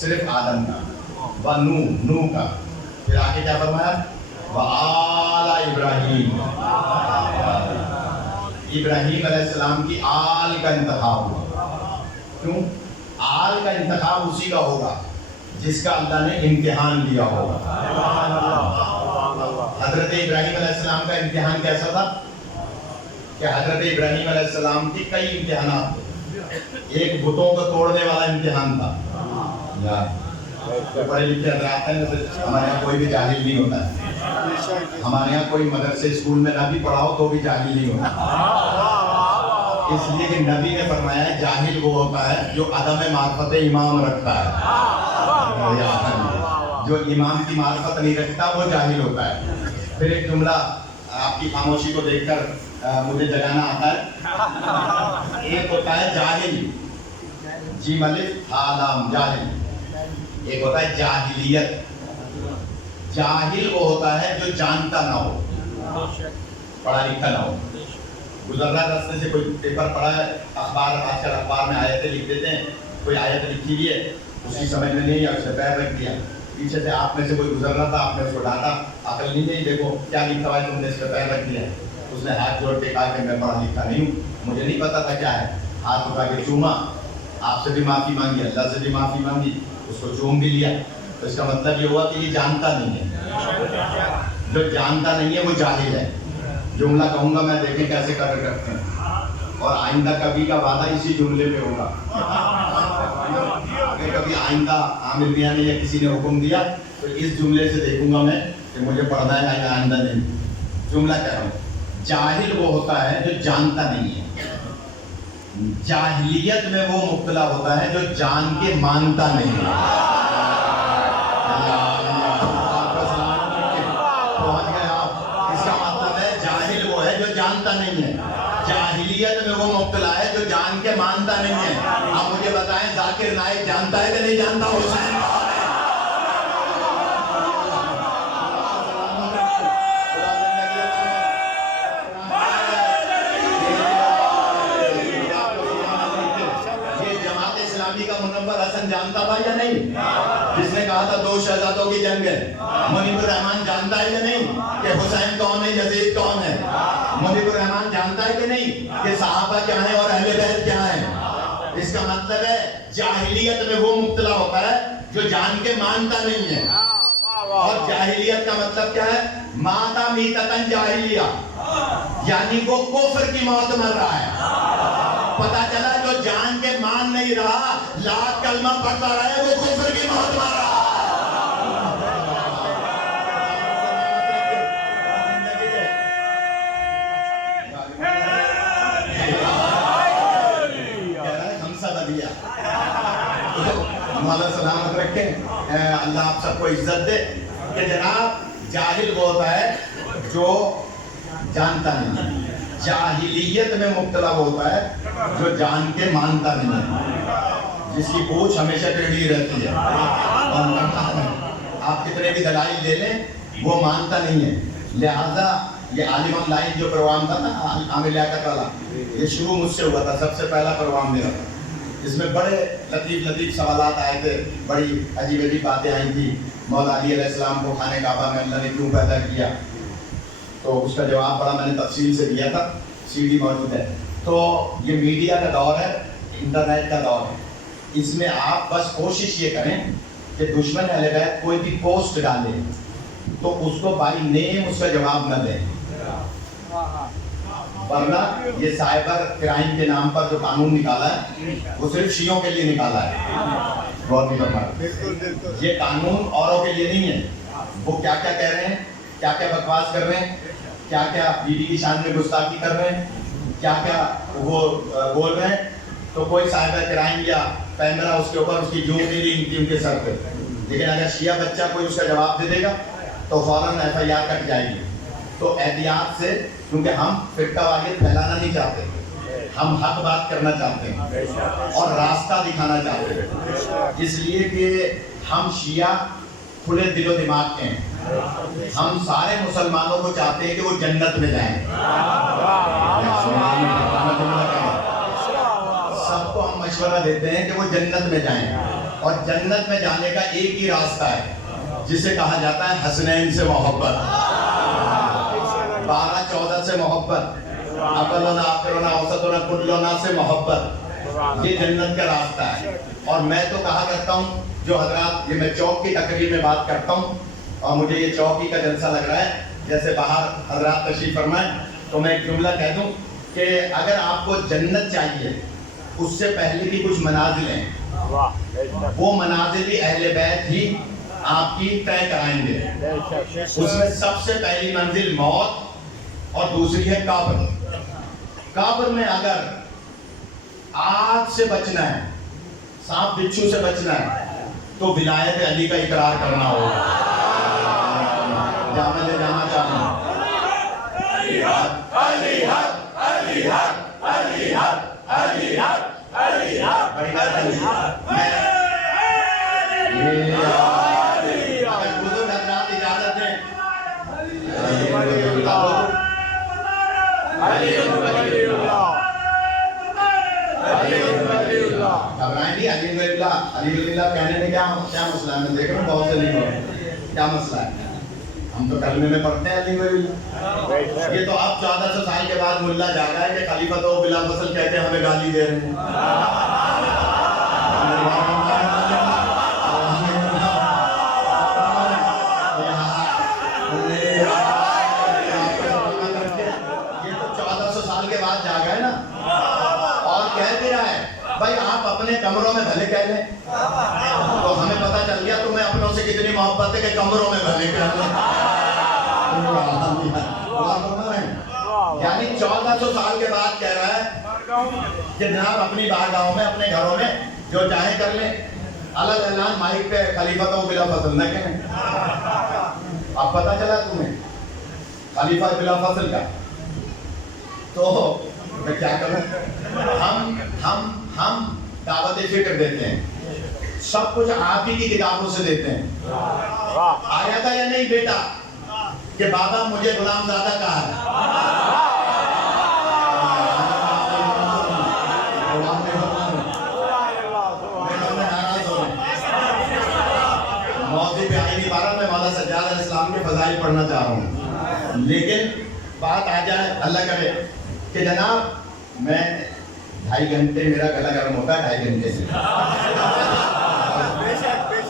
صرف آدم کا، نوح کا. پھر آگے کیا فرمایا؟ وآل ابراہیم، ابراہیم علیہ السلام کی آل کا انتخاب ہوا. کیوں؟ آل کا انتخاب اسی کا ہوگا جس کا اللہ نے امتحان لیا ہوگا. حضرت ابراہیم علیہ السلام کا امتحان کیسا تھا کہ حضرت ابراہیم علیہ السلام کی کئی امتحانات تھے. ایک بتوں کو توڑنے والا امتحان تھا. پڑھے لکھے حضرات ہیں، ہمارے یہاں کوئی بھی جاہل نہیں ہوتا ہے. ہمارے یہاں کوئی مدرسے اسکول میں نہ بھی پڑھاؤ تو بھی جاہل نہیں ہوتا. اس لیے کہ نبی نے فرمایا ہے جاہل وہ ہوتا ہے جو عدم معرفت امام رکھتا ہے. جو امام کی معرفت نہیں رکھتا وہ جاہل ہوتا ہے. پھر ایک جملہ آپ کی خاموشی کو دیکھ کر مجھے جگانا آتا ہے. ایک ہوتا ہے جاہل، جیم الف ہا لام جاہل. ایک ہوتا ہے جاہلیت. جاہل وہ ہوتا ہے جو جانتا نہ ہو، پڑھا لکھا نہ ہو. گزر رہا راستے سے کوئی پیپر پڑھا ہے، اخبار، آج کل اخبار میں آیتیں لکھ دیتے ہیں. کوئی آیت لکھی ہوئی ہے، اس کی سمجھ میں نہیں ہے، اس نے پیر رکھ دیا. پیچھے سے آپ میں سے کوئی گزر رہا تھا، آپ نے اس کو ڈانٹا، عقل نہیں، دیکھو کیا لکھا ہوا ہے، تم نے اس پہ پیر رکھ دیا. اس نے ہاتھ جوڑ کے کہا کہ میں پڑھا لکھا نہیں ہوں، مجھے نہیں پتا تھا کیا ہے. ہاتھ اٹھا کے چوما، آپ سے بھی معافی مانگی، اللہ سے بھی معافی مانگی، اس کو چوم بھی لیا. تو اس کا مطلب یہ ہوا کہ یہ جانتا نہیں ہے. جو جانتا نہیں ہے وہ جاہل ہے. جملہ کہوں گا میں، دیکھیں کیسے قدر کرتے ہیں. اور آئندہ کبھی کا وعدہ اسی جملے پہ ہوگا. اگر کبھی آئندہ عامر میاں نے یا کسی نے حکم دیا تو اس جملے سے دیکھوں گا میں کہ مجھے پڑھنا ہے یا آئندہ نہیں. جملہ کہہ رہا ہوں، جاہل وہ ہوتا ہے جو جانتا نہیں ہے. جاہلیت میں وہ مبتلا ہوتا ہے جو جان کے مانتا نہیں ہے. پہنچ گئے آپ. اس کا مطلب ہے جاہل وہ ہے جو جانتا نہیں ہے. جاہلیت میں وہ مبتلا ہے جو جان کے مانتا نہیں ہے. آپ مجھے بتائیں ذاکر نائک جانتا ہے کہ نہیں جانتا حسین کون ہے؟ یہ جماعت اسلامی کا منور حسن جانتا تھا یا نہیں؟ جس نے کہا تھا دو شہزادوں کی جنگ ہے. منیب الرحمان جانتا ہے یا نہیں کہ حسین کون ہے، یزید کون ہے؟ منیب الرحمان جانتا ہے کہ نہیں کہ صحابہ کیا ہیں اور اہل بیت کیا ہیں؟ اس کا مطلب ہے جاہلیت میں وہ مبتلا ہوتا ہے جو جان کے مانتا نہیں ہے. اور جاہلیت کا مطلب کیا ہے؟ ماتا میتتن جاہلیہ، یعنی وہ کفر کی موت مر رہا ہے. پتا چلا جو جان کے مان نہیں رہا، لاکھ کلمہ پڑھتا رہے، وہ کفر کی موت مر رہا ہے. مولا سلامت رکھے، اللہ آپ سب کو عزت دے. کہ جناب جاہل وہ ہوتا ہے جو جانتا نہیں ہے. جاہلیت میں مبتلا وہ ہوتا ہے جو جان کے مانتا نہیں ہے، جس کی پوچھ ہمیشہ ٹیڑھی رہتی ہے. آپ کتنے بھی دلائل دے لیں وہ مانتا نہیں ہے. لہذا یہ عالم آن لائن جو پروگرام تھا نا عامر لیاقت والا، یہ شروع مجھ سے ہوا تھا، سب سے پہلا پروگرام میرا تھا. اس میں بڑے لطیف سوالات آئے تھے، بڑی عجیب باتیں آئی تھی. مولا علی علیہ السلام کو خانہ کعبہ میں اللہ نے کیوں پیدا کیا؟ تو اس کا جواب بڑا میں نے تفصیل سے دیا تھا، سی ڈی موجود ہے. تو یہ میڈیا کا دور ہے، انٹرنیٹ کا دور ہے. اس میں آپ بس کوشش یہ کریں کہ دشمن اہل بیت کوئی بھی پوسٹ ڈالے تو اس کو بائی نیم اس کا جواب نہ دیں. ورنہ یہ سائبر کرائم کے نام پر جو قانون نکالا ہے وہ صرف شیعوں کے لیے نکالا ہے. غور نہیں فرمایا. یہ قانون اوروں کے لیے نہیں ہے. وہ کیا کیا کہہ رہے ہیں, کیا کیا بکواس کر رہے ہیں, کیا کیا بیوی کی شان میں گستاخی کر رہے ہیں, کیا کیا وہ بول رہے ہیں, تو کوئی سائبر کرائم یا کیمرہ اس کے اوپر اس کی جون نہیں رہی ان کے سر پہ. لیکن اگر شیعہ بچہ کوئی اس کا جواب دے دے گا تو فوراً ایف آئی آر کٹ جائے گی. تو احتیاط سے, کیونکہ ہم فرقہ واریت پھیلانا نہیں چاہتے, ہم حق بات کرنا چاہتے ہیں اور راستہ دکھانا چاہتے ہیں. اس لیے کہ ہم شیعہ کھلے دل و دماغ کے ہیں. ہم سارے مسلمانوں کو چاہتے ہیں کہ وہ جنت میں جائیں. سب کو ہم مشورہ دیتے ہیں کہ وہ جنت میں جائیں, اور جنت میں جانے کا ایک ہی راستہ ہے جسے کہا جاتا ہے حسنین سے محبت, 12-14 سے محبت, اقلنا آخرنا اوسطنا کلنا سے محبت. یہ جنت کا راستہ ہے. اور میں تو کہا کرتا ہوں, جو حضرات, یہ میں چوک کی تقریر میں بات کرتا ہوں اور مجھے یہ چوکی کا جلسہ لگ رہا ہے, جیسے باہر حضرات تشریف فرمائیں, تو میں ایک جملہ کہہ دوں کہ اگر آپ کو جنت چاہیے اس سے پہلے کی کچھ منازل ہیں, وہ منازل اہل بیت ہی آپ کی طے کرائیں گے. اس میں سب سے پہلی منزل موت اور دوسری ہے قبر. قبر میں اگر آگ سے بچنا ہے, سانپ بچھو سے بچنا ہے, تو ولایت علی کا اقرار کرنا ہوگا. جامع لے جانا چاہتا ہوں, علی حق, علی حق, علی حق, علی حق, علی حق, علی حق, علی حق. اگر بزرگ حضرات اجازت دیں, گھبرائیں نہیں. علی ولی اللہ, علی ولی اللہ کہنے میں کیا مسئلہ ہے؟ میں دیکھ رہا ہوں بہت سے نہیں, کیا مسئلہ ہے؟ ہم تو کلمے میں پڑھتے ہیں علی ولی اللہ. یہ تو اب 1400 سال کے بعد ملا جا رہا ہے کہ خلیفہ تو بلا فصل کہتے ہیں, ہمیں گالی دے رہے ہیں. بھائی آپ اپنے کمروں میں بھلے کہہ لیں, تو ہمیں پتا چل گیا تمہیں اپنوں سے کتنی محبت ہے کہ کمروں میں بھلے کہہ لیں. یعنی 1400 سال کے بعد کہہ رہا ہے کہ جناب اپنی بارگاہوں میں, اپنے گھروں میں جو چاہے کر لیں. الگ اعلان مائک پہ خلیفہ تو بلا فصل نہ کہیں. اب پتا چلا تمہیں خلیفہ بلا فصل کا, تو میں کیا کروں. ہم دعوت فکر دیتے ہیں, سب کچھ آپ ہی کی کتابوں سے دیتے ہیں. آیا تھا یا نہیں بیٹا کہ بابا مجھے غلام زادہ کہا ہے؟ موضوع پہ آئی نہیں بارہ, میں مولا سجاد علیہ السلام کے فضائل پڑھنا چاہ رہا ہوں, لیکن بات آ جائے اللہ کرے کہ جناب میں 2.5 گھنٹے میرا گلا گرم ہوتا ہے, 2.5 گھنٹے سے,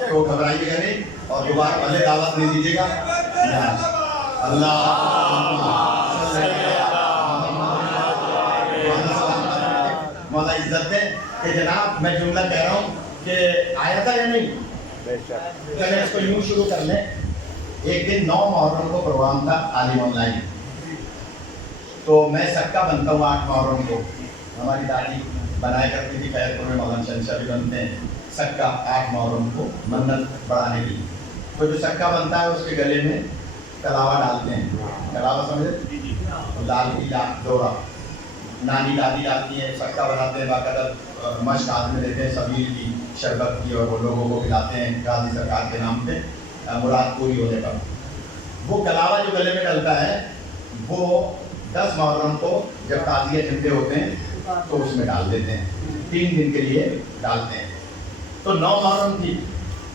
تو گھبرائیے گا نہیں اور دوبارہ بھلے دعوت نہیں دیجیے گا. اللہ مولا عزت دے کہ جناب میں جملہ کہہ رہا ہوں کہ آیا تھا یا نہیں. اگر اس کو یوں شروع کر لیں, ایک دن 9 محرم کو پروگرام تھا عالم آن لائن, تو میں سکا بنتا ہوں 8 محرم کو. ہماری دادی بنایا کرتی تھی, خیر پور میں مولانا شہنشاہ بھی بنتے ہیں سکا 8 محرم کو منت بڑھانے کے لیے. تو جو سکا بنتا ہے اس کے گلے میں کلاوا ڈالتے ہیں. کلاوا سمجھے, لال پیلا دوڑا, نانی دادی ڈالتی ہیں, سکا بناتے ہیں, باقاعدہ مشق ہاتھ میں دیتے ہیں سبیل کی, شربت کی, اور وہ لوگوں کو کھلاتے ہیں غازی سرکار کے نام پہ, مراد پوری ہونے پر. وہ کلاوا جو گلے میں ڈلتا ہے وہ 10 محرم کو جب تازیہ جھنڈے ہوتے ہیں تو اس میں ڈال دیتے ہیں, 3 دن کے لیے ڈالتے ہیں. تو 9 محرم تھی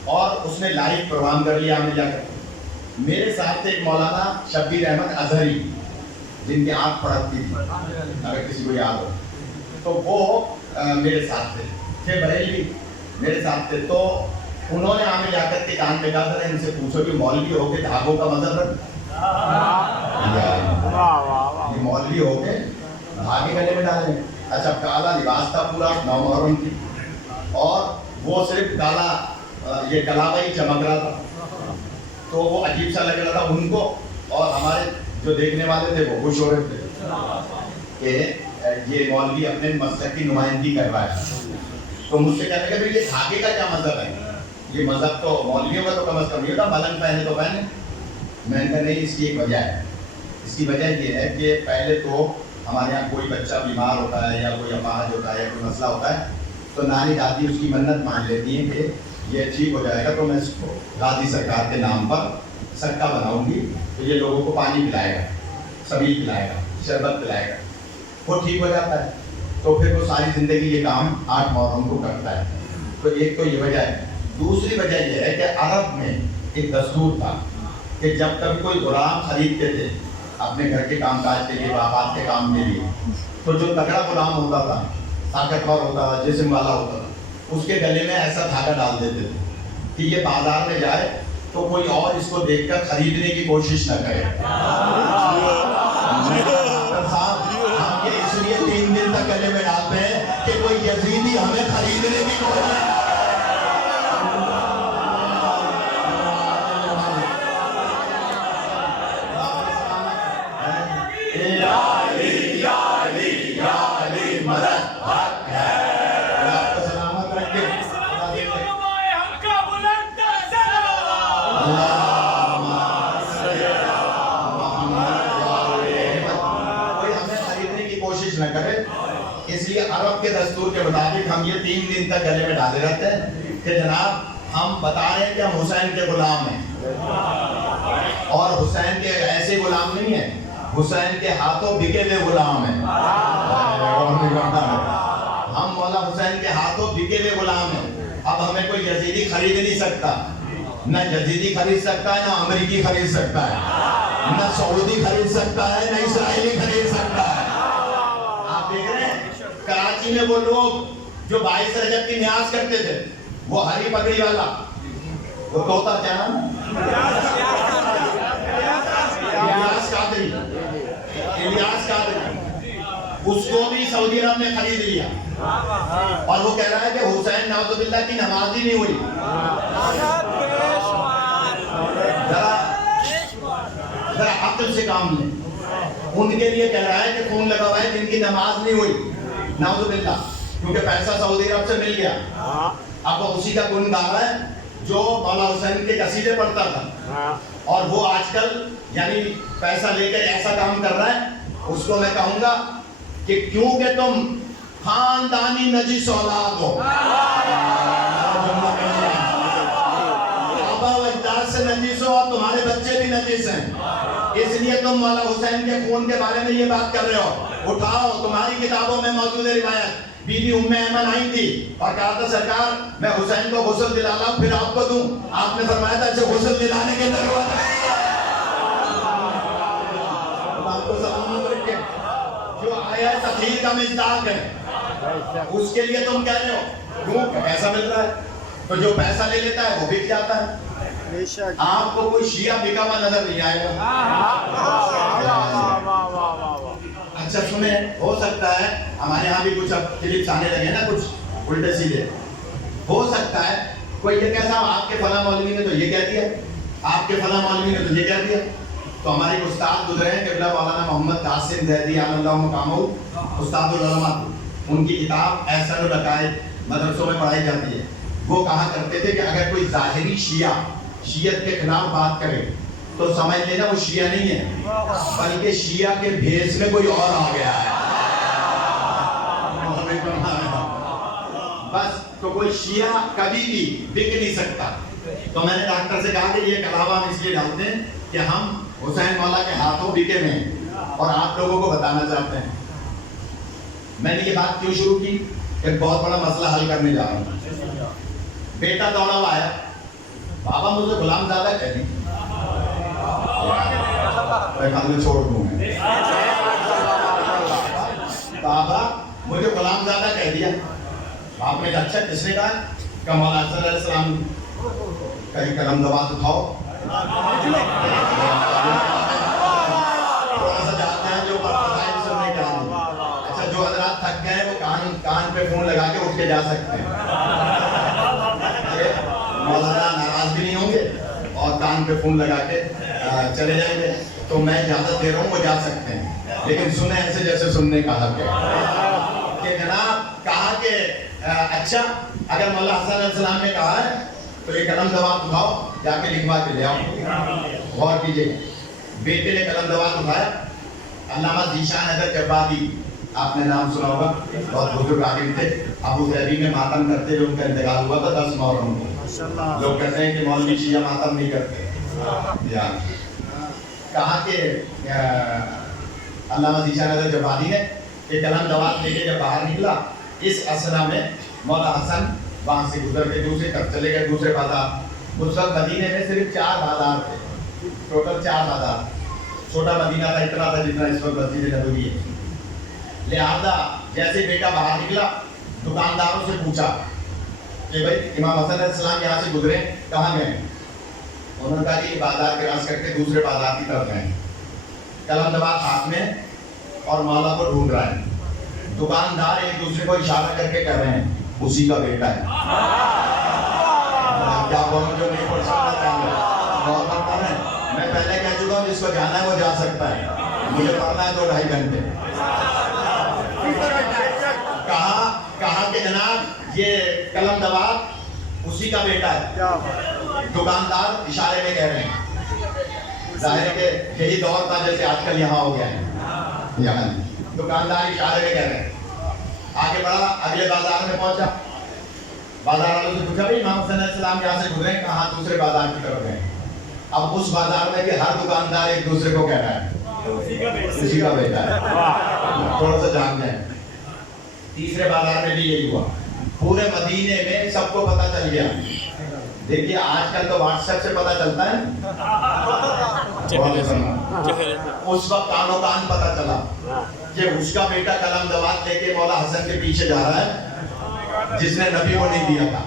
اور اس نے لائیو پروگرام کر لیا. ہمیں جا کر میرے ساتھ تھے ایک مولانا شبیر احمد اظہری, جن کی آنکھ پڑکتی تھی, اگر کسی کو یاد ہو تو وہ میرے ساتھ تھے بریلوی میرے ساتھ تھے. تو انہوں نے ہمیں جا کر کے کان میں کہا تھا ان سے پوچھو کہ مولوی ہو کے دھاگوں کا مذہب رکھ, یہ مولوی ہو کے دھاگے گلے میں ڈالیں. اچھا کالا لباس تھا پورا 9 محرم کی, اور وہ صرف کالا یہ کلابہ ہی چمک رہا تھا, تو وہ عجیب سا لگ رہا تھا ان کو, اور ہمارے جو دیکھنے والے تھے وہ خوش ہو رہے تھے کہ یہ مولوی اپنے مسلک کی نمائندگی کر رہا ہے. تو مجھ سے کہنے لگے یہ دھاگے کا کیا مذہب ہے, یہ مذہب تو مولویوں کا تو کم از کم یہ ہوتا ملنگ پہنے تو پہنے. میں نے کہا نہیں, اس کی ایک وجہ ہے. اس کی وجہ یہ ہے کہ پہلے تو ہمارے یہاں کوئی بچہ بیمار ہوتا ہے یا کوئی اپاہج ہوتا ہے یا کوئی مسئلہ ہوتا ہے تو نانی دادی اس کی منت مان لیتی ہیں کہ یہ ٹھیک ہو جائے گا, تو میں اس کو دادی سرکار کے نام پر صدقہ بناؤں گی, تو یہ لوگوں کو پانی پلائے گا, سبیل پلائے گا, شربت پلائے گا, وہ ٹھیک ہو جاتا ہے. تو پھر وہ ساری زندگی یہ کام 8 محرم کو کرتا ہے. تو ایک تو یہ وجہ ہے. دوسری وجہ یہ ہے کہ عرب میں ایک دستور تھا کہ جب کبھی کوئی غلام خریدتے تھے اپنے گھر کے کام کاج کے لیے, آباد کے کام کے لیے, تو جو تگڑا غلام ہوتا تھا, طاقتور ہوتا تھا, جسم والا ہوتا تھا, اس کے گلے میں ایسا دھاگا ڈال دیتے تھے کہ یہ بازار میں جائے تو کوئی اور اس کو دیکھ کر خریدنے کی کوشش نہ کرے. ہم یہ اس لیے 3 دن تک گلے میں ڈالتے ہیں کہ کوئی یزیدی ہمیں خریدنے کی کوشش. نہ کرے. اس لیے عرب کے دستور کے مطابق ہم یہ 3 دن تک گلے میں ڈالے رہتے ہیں کہ جناب ہم بتا رہے ہیں کہ ہم حسین کے غلام ہیں, اور حسین کے ایسے غلام نہیں ہیں, حسین کے ہاتھوں بکے ہوئے غلام ہیں. ہم مولا حسین کے ہاتھوں بکے ہوئے غلام ہیں. اب ہمیں کوئی یزیدی خرید نہیں سکتا, نہ یزیدی خرید سکتا ہے, نہ امریکی خرید سکتا ہے, نہ سعودی خرید سکتا ہے, نہ اسرائیلی خرید سکتا ہے. دیکھ رہے ہیں کراچی میں وہ لوگ جو 22 رجب کی نیاز کرتے تھے, وہ ہری پگڑی والا, وہ طوطا کیا نام ہے, الیاس قادری, اس کو بھی سعودی عرب نے خرید لیا, اور وہ کہہ رہا ہے کہ حسین نعوذ باللہ کی نماز ہی نہیں ہوئی. ذرا عقل سے کام لیں. ان کے لیے کہہ رہا ہے کہ خون لگا ہوا ہے جن کی نماز نہیں ہوئی, نعوذ باللہ, کیونکہ پیسہ سعودی عرب سے مل گیا. اب وہ اسی کا گن گا رہا ہے جو مولا حسین کے قصیدے پڑھتا تھا, اور وہ آج کل یعنی پیسہ لے کر ایسا کام کر رہا ہے. اس کو میں کہوں گا کہ کیونکہ تم خاندانی نجس اولاد ہو, آبا و اجداد سے نجس ہو, اور تمہارے بچے بھی نجس ہیں, اس لیے تم مولا حسین کے خون کے بارے میں یہ بات کر رہے ہو. اٹھاؤ, تمہاری کتابوں میں موجود ہے روایت, بی بی ام ایمن آئی تھی اور کہا تھا سرکار میں حسین کو غسل دلا لاؤں پھر آپ کو دوں. آپ نے فرمایا تھا اسے غسل دلانے کی ضرورت ہے. آپ کو سلامت رکھے. جو آیا ہے تخلیق کا مصداق ہے, اس کے لیے تم کہہ رہے ہو کیوں پیسہ مل رہا ہے, تو جو پیسہ لے لیتا ہے وہ بک جاتا ہے. آپ کو کوئی شیعہ بکا ہوا نظر نہیں آئے گا. اچھا سنیں, ہو سکتا ہے ہمارے یہاں بھی کچھ اب کلپس آنے لگے نا, کچھ الٹے سیدھے. ہو سکتا ہے کوئی یہ کہتا ہے آپ کے فلاں مولوی نے تو یہ کہہ دیا, آپ کے فلاں مولوی نے تو یہ کہہ دیا. تو ہمارے استاد گزرے ہیں قبلہ مولانا محمد قاسم زیدی علی اللہ مقامہ, استاد العلماء, ان کی کتاب احسن العقائد مدرسوں میں پڑھائی جاتی ہے. وہ کہا کرتے تھے کہ اگر کوئی ظاہری شیعت کے خلاف بات کرے تو سمجھ لینا وہ شیعہ نہیں ہے, بلکہ شیعہ کے بھیس میں کوئی اور آ گیا ہے. بس تو کوئی شیعہ کبھی بھی بک نہیں سکتا. تو میں نے ڈاکٹر سے کہا کہ یہ کلابہ ہم اس لیے ڈالتے ہیں کہ ہم حسین مولا کے ہاتھوں بکے ہوئے ہیں, اور آپ لوگوں کو بتانا چاہتے ہیں. میں نے یہ بات کیوں شروع کی, ایک بہت بڑا مسئلہ حل کرنے جا رہا ہوں. بیٹا دوڑا ہوا آیا, بابا مجھے غلام زادہ کہہ دی, میں چھوڑ دوں میں, بابا مجھے غلام زادہ کہہ دیا. آپ نے کہا اچھا کس نے کہا, کہ مولا حسن علیہ السلام کہیں قلم دبا اٹھاؤ. تھوڑا سا جانتے ہیں جو سننے کے کے جا سکتے ہیں. مولانا ناراض بھی نہیں ہوں گے اور کان پہ فون لگا کے چلے جائیں گے. تو میں اجازت دے رہا ہوں, وہ جا سکتے ہیں, لیکن سنیں ایسے جیسے سننے کا حق ہے. کہ جناب کہا کہ اچھا اگر مولا حسن علیہ السلام نے کہا ہے تو یہ قلم دوات اٹھاؤ, جا کے لکھوا کے لے آؤ. غور کیجیے, بیٹے نے قلم دوات اٹھایا. علامہ ذیشان حیدر جبادی, آپ نے نام سنا ہوگا, بہت بزرگ عالم تھے. ابو ظہبی میں ماتم کرتے ہوئے ان کا انتقال ہوا تھا 10 محرم کو. لوگ کہتے ہیں کہ مولوی شیعہ ماتم نہیں کرتے. کہا کہ علامہ ذیشان حیدر جبادی نے کہ قلم دوات لے کے جب باہر نکلا, اس اثنا میں مولا حسن وہاں سے گزر کے دوسری طرف چلے گئے, دوسرے بازار. اس وقت مدینے میں صرف 4 بازار تھے, ٹوٹل 4 بازار. چھوٹا مدینہ تھا, اتنا تھا جتنا اس وقت مسجد نبوی ہے. لہذا جیسے بیٹا باہر نکلا, دکانداروں سے پوچھا کہ بھائی امام حسن علیہ السلام یہاں سے گزرے, کہاں گئے؟ انہوں نے کہا کہ یہ بازار کراس کر کے دوسرے بازار کی طرف گئے. قلم دوات ہاتھ میں اور مولا کو ڈھونڈ رہا ہے. دکاندار ایک دوسرے کو اشارہ کر کے کہہ رہے ہیں اسی کا بیٹا ہے. کیا بولوں جو نہیں پڑھ سکتا چاہیے. میں پہلے کہہ چکا ہوں جس کو جانا ہے وہ جا سکتا ہے, مجھے پڑھنا ہے 2-2.5 گھنٹے. کہا کہ جناب یہ قلم دوات اسی کا بیٹا ہے. دکاندار اشارے میں کہہ رہے ہیں. ظاہر ہے کہ یہی دور تھا جیسے آج کل یہاں ہو گیا ہے. یہاں دکاندار اشارے میں کہہ رہے ہیں. آگے بڑھا, اگلے بازار میں پہنچا. بازار والوں سے پوچھا بھائی امام حسن علیہ السلام یہاں سے گزرے, کہاں دوسرے بازار کی طرف گئے. اب اس بازار میں بھی ہر دکاندار ایک دوسرے کو کہہ رہا ہے اسی کا بیٹا ہے. تھوڑا سا جان جائیں. تیسرے بازار میں بھی یہی ہوا. پورے مدینے میں سب کو پتا چل گیا. دیکھیے آج کل تو واٹس ایپ سے پتا چلتا ہے, اس وقت کانوں کان پتا چلا کہ اس کا بیٹا قلم دوات لے کے مولا حسن کے پیچھے جا رہا ہے جس نے نبی کو نہیں دیا تھا.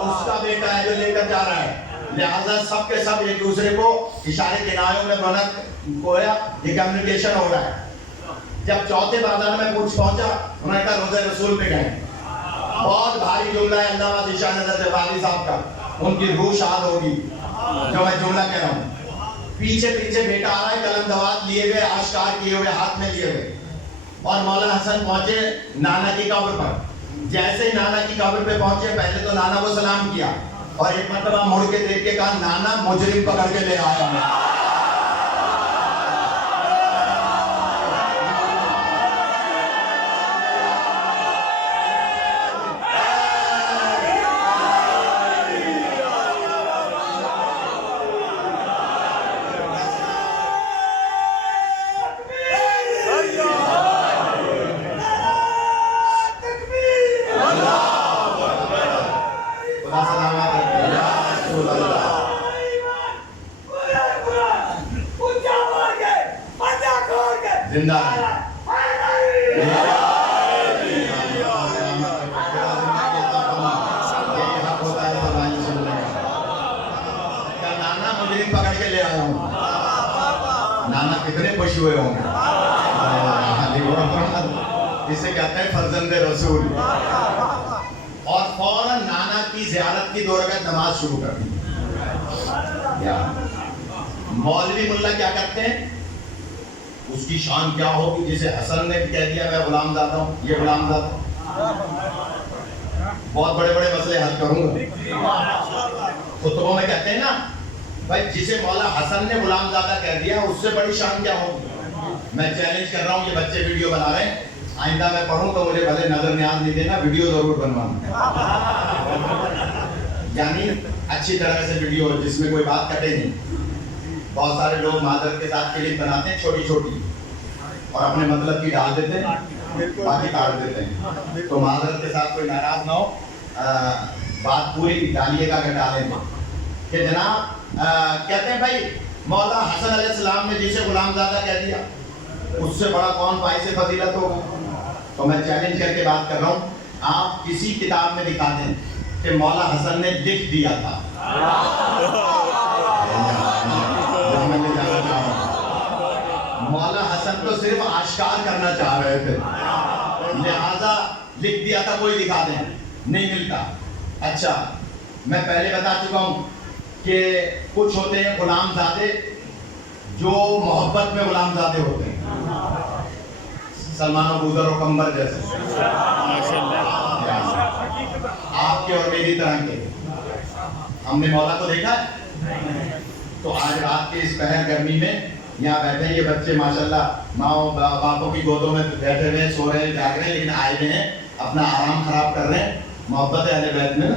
اس کا بیٹا ہے جو لے کر جا رہا ہے. لہذا سب کے سب ایک دوسرے کو اشارے کنایوں میں بنک گویا یہ کمیونیکیشن ہو رہا ہے. جب چوتھے بازار میں پہنچا, انہوں نے کہا روزہ رسول پہ گئے. بہت بھاری جملہ ہے علامہ ذیشان حیدر جبادی صاحب کا, ان کی روح شاد ہوگی جو میں جملہ کہہ رہا ہوں. پیچھے پیچھے بیٹا آ رہا ہے, قلم دوات لیے ہوئے, آشکار کیے ہوئے, ہاتھ میں لیے ہوئے, اور مولانا حسن پہنچے نانا کی قبر پر. جیسے ہی نانا کی قبر پہ پہنچے, پہلے تو نانا کو سلام کیا اور ایک مرتبہ مڑ کے دیکھ کے کہا نانا مجرم پکڑ کے لے آیا ہوں. زندہ نانا مجرم پکڑ کے لے آیا ہوں. نانا کتنے خوش ہوئے ہوں گے. اسے کہتے ہیں فرزند رسول. اور فوراً نانا کی زیارت کی 2 رکعت نماز شروع کر دی. مولوی ملا کیا کرتے ہیں, اس کی شان کیا ہوگی جسے حسن نے کہہ دیا میں غلام زادہ ہوں, یہ غلام زادہ. بہت بڑے بڑے مسئلے حل کروں گا. خطبوں میں کہتے ہیں نا بھائی جسے مولا حسن نے غلام زادہ کہہ دیا اس سے بڑی شان کیا ہوگی. میں چیلنج کر رہا ہوں, یہ بچے ویڈیو بنا رہے ہیں, آئندہ میں پڑھوں تو مجھے بھلے نظر نیاز نہیں دینا, ویڈیو ضرور بنوانا. یعنی اچھی طرح سے ویڈیو جس میں کوئی بات کٹے نہیں. بہت سارے لوگ معذرت کے ساتھ کلپ بناتے ہیں چھوٹی چھوٹی اور اپنے مطلب کی ڈال دیتے ہیں, باقی کاٹ دیتے ہیں. تو معذرت کے ساتھ کوئی ناراض نہ ہو, بات پوری ڈالیے گا کہ ڈالیں گے. کہ جناب کہتے ہیں بھائی مولا حسن علیہ السلام نے جسے غلام زادہ کہہ دیا اس سے بڑا کون باعث فضیلت ہوگا. تو میں چیلنج کر کے بات کر رہا ہوں, آپ کسی کتاب میں دکھا دیں کہ مولا حسن نے لکھ دیا تھا. مولا حسن تو صرف آشکار کرنا چاہ رہے تھے، لہذا لکھ دیا تھا کوئی دکھا دیں، نہیں ملتا۔ اچھا میں پہلے بتا چکا ہوں کہ کچھ ہوتے ہیں غلام زادے جو محبت میں غلام زادے ہوتے ہیں، سلمان و بوذر و قمبر جیسے، آپ کے اور میری طرح کے۔ ہم نے مولا کو دیکھا ہے؟ تو آج رات کے اس پہر گرمی میں یہاں بیٹھے ہیں یہ بچے ماشاءاللہ ماؤں باپوں کی گودوں میں بیٹھے ہوئے ہیں، سو رہے ہیں، جاگ رہے ہیں، لیکن آئے ہوئے ہیں اپنا آرام خراب کر رہے ہیں محبت اہل بیت میں۔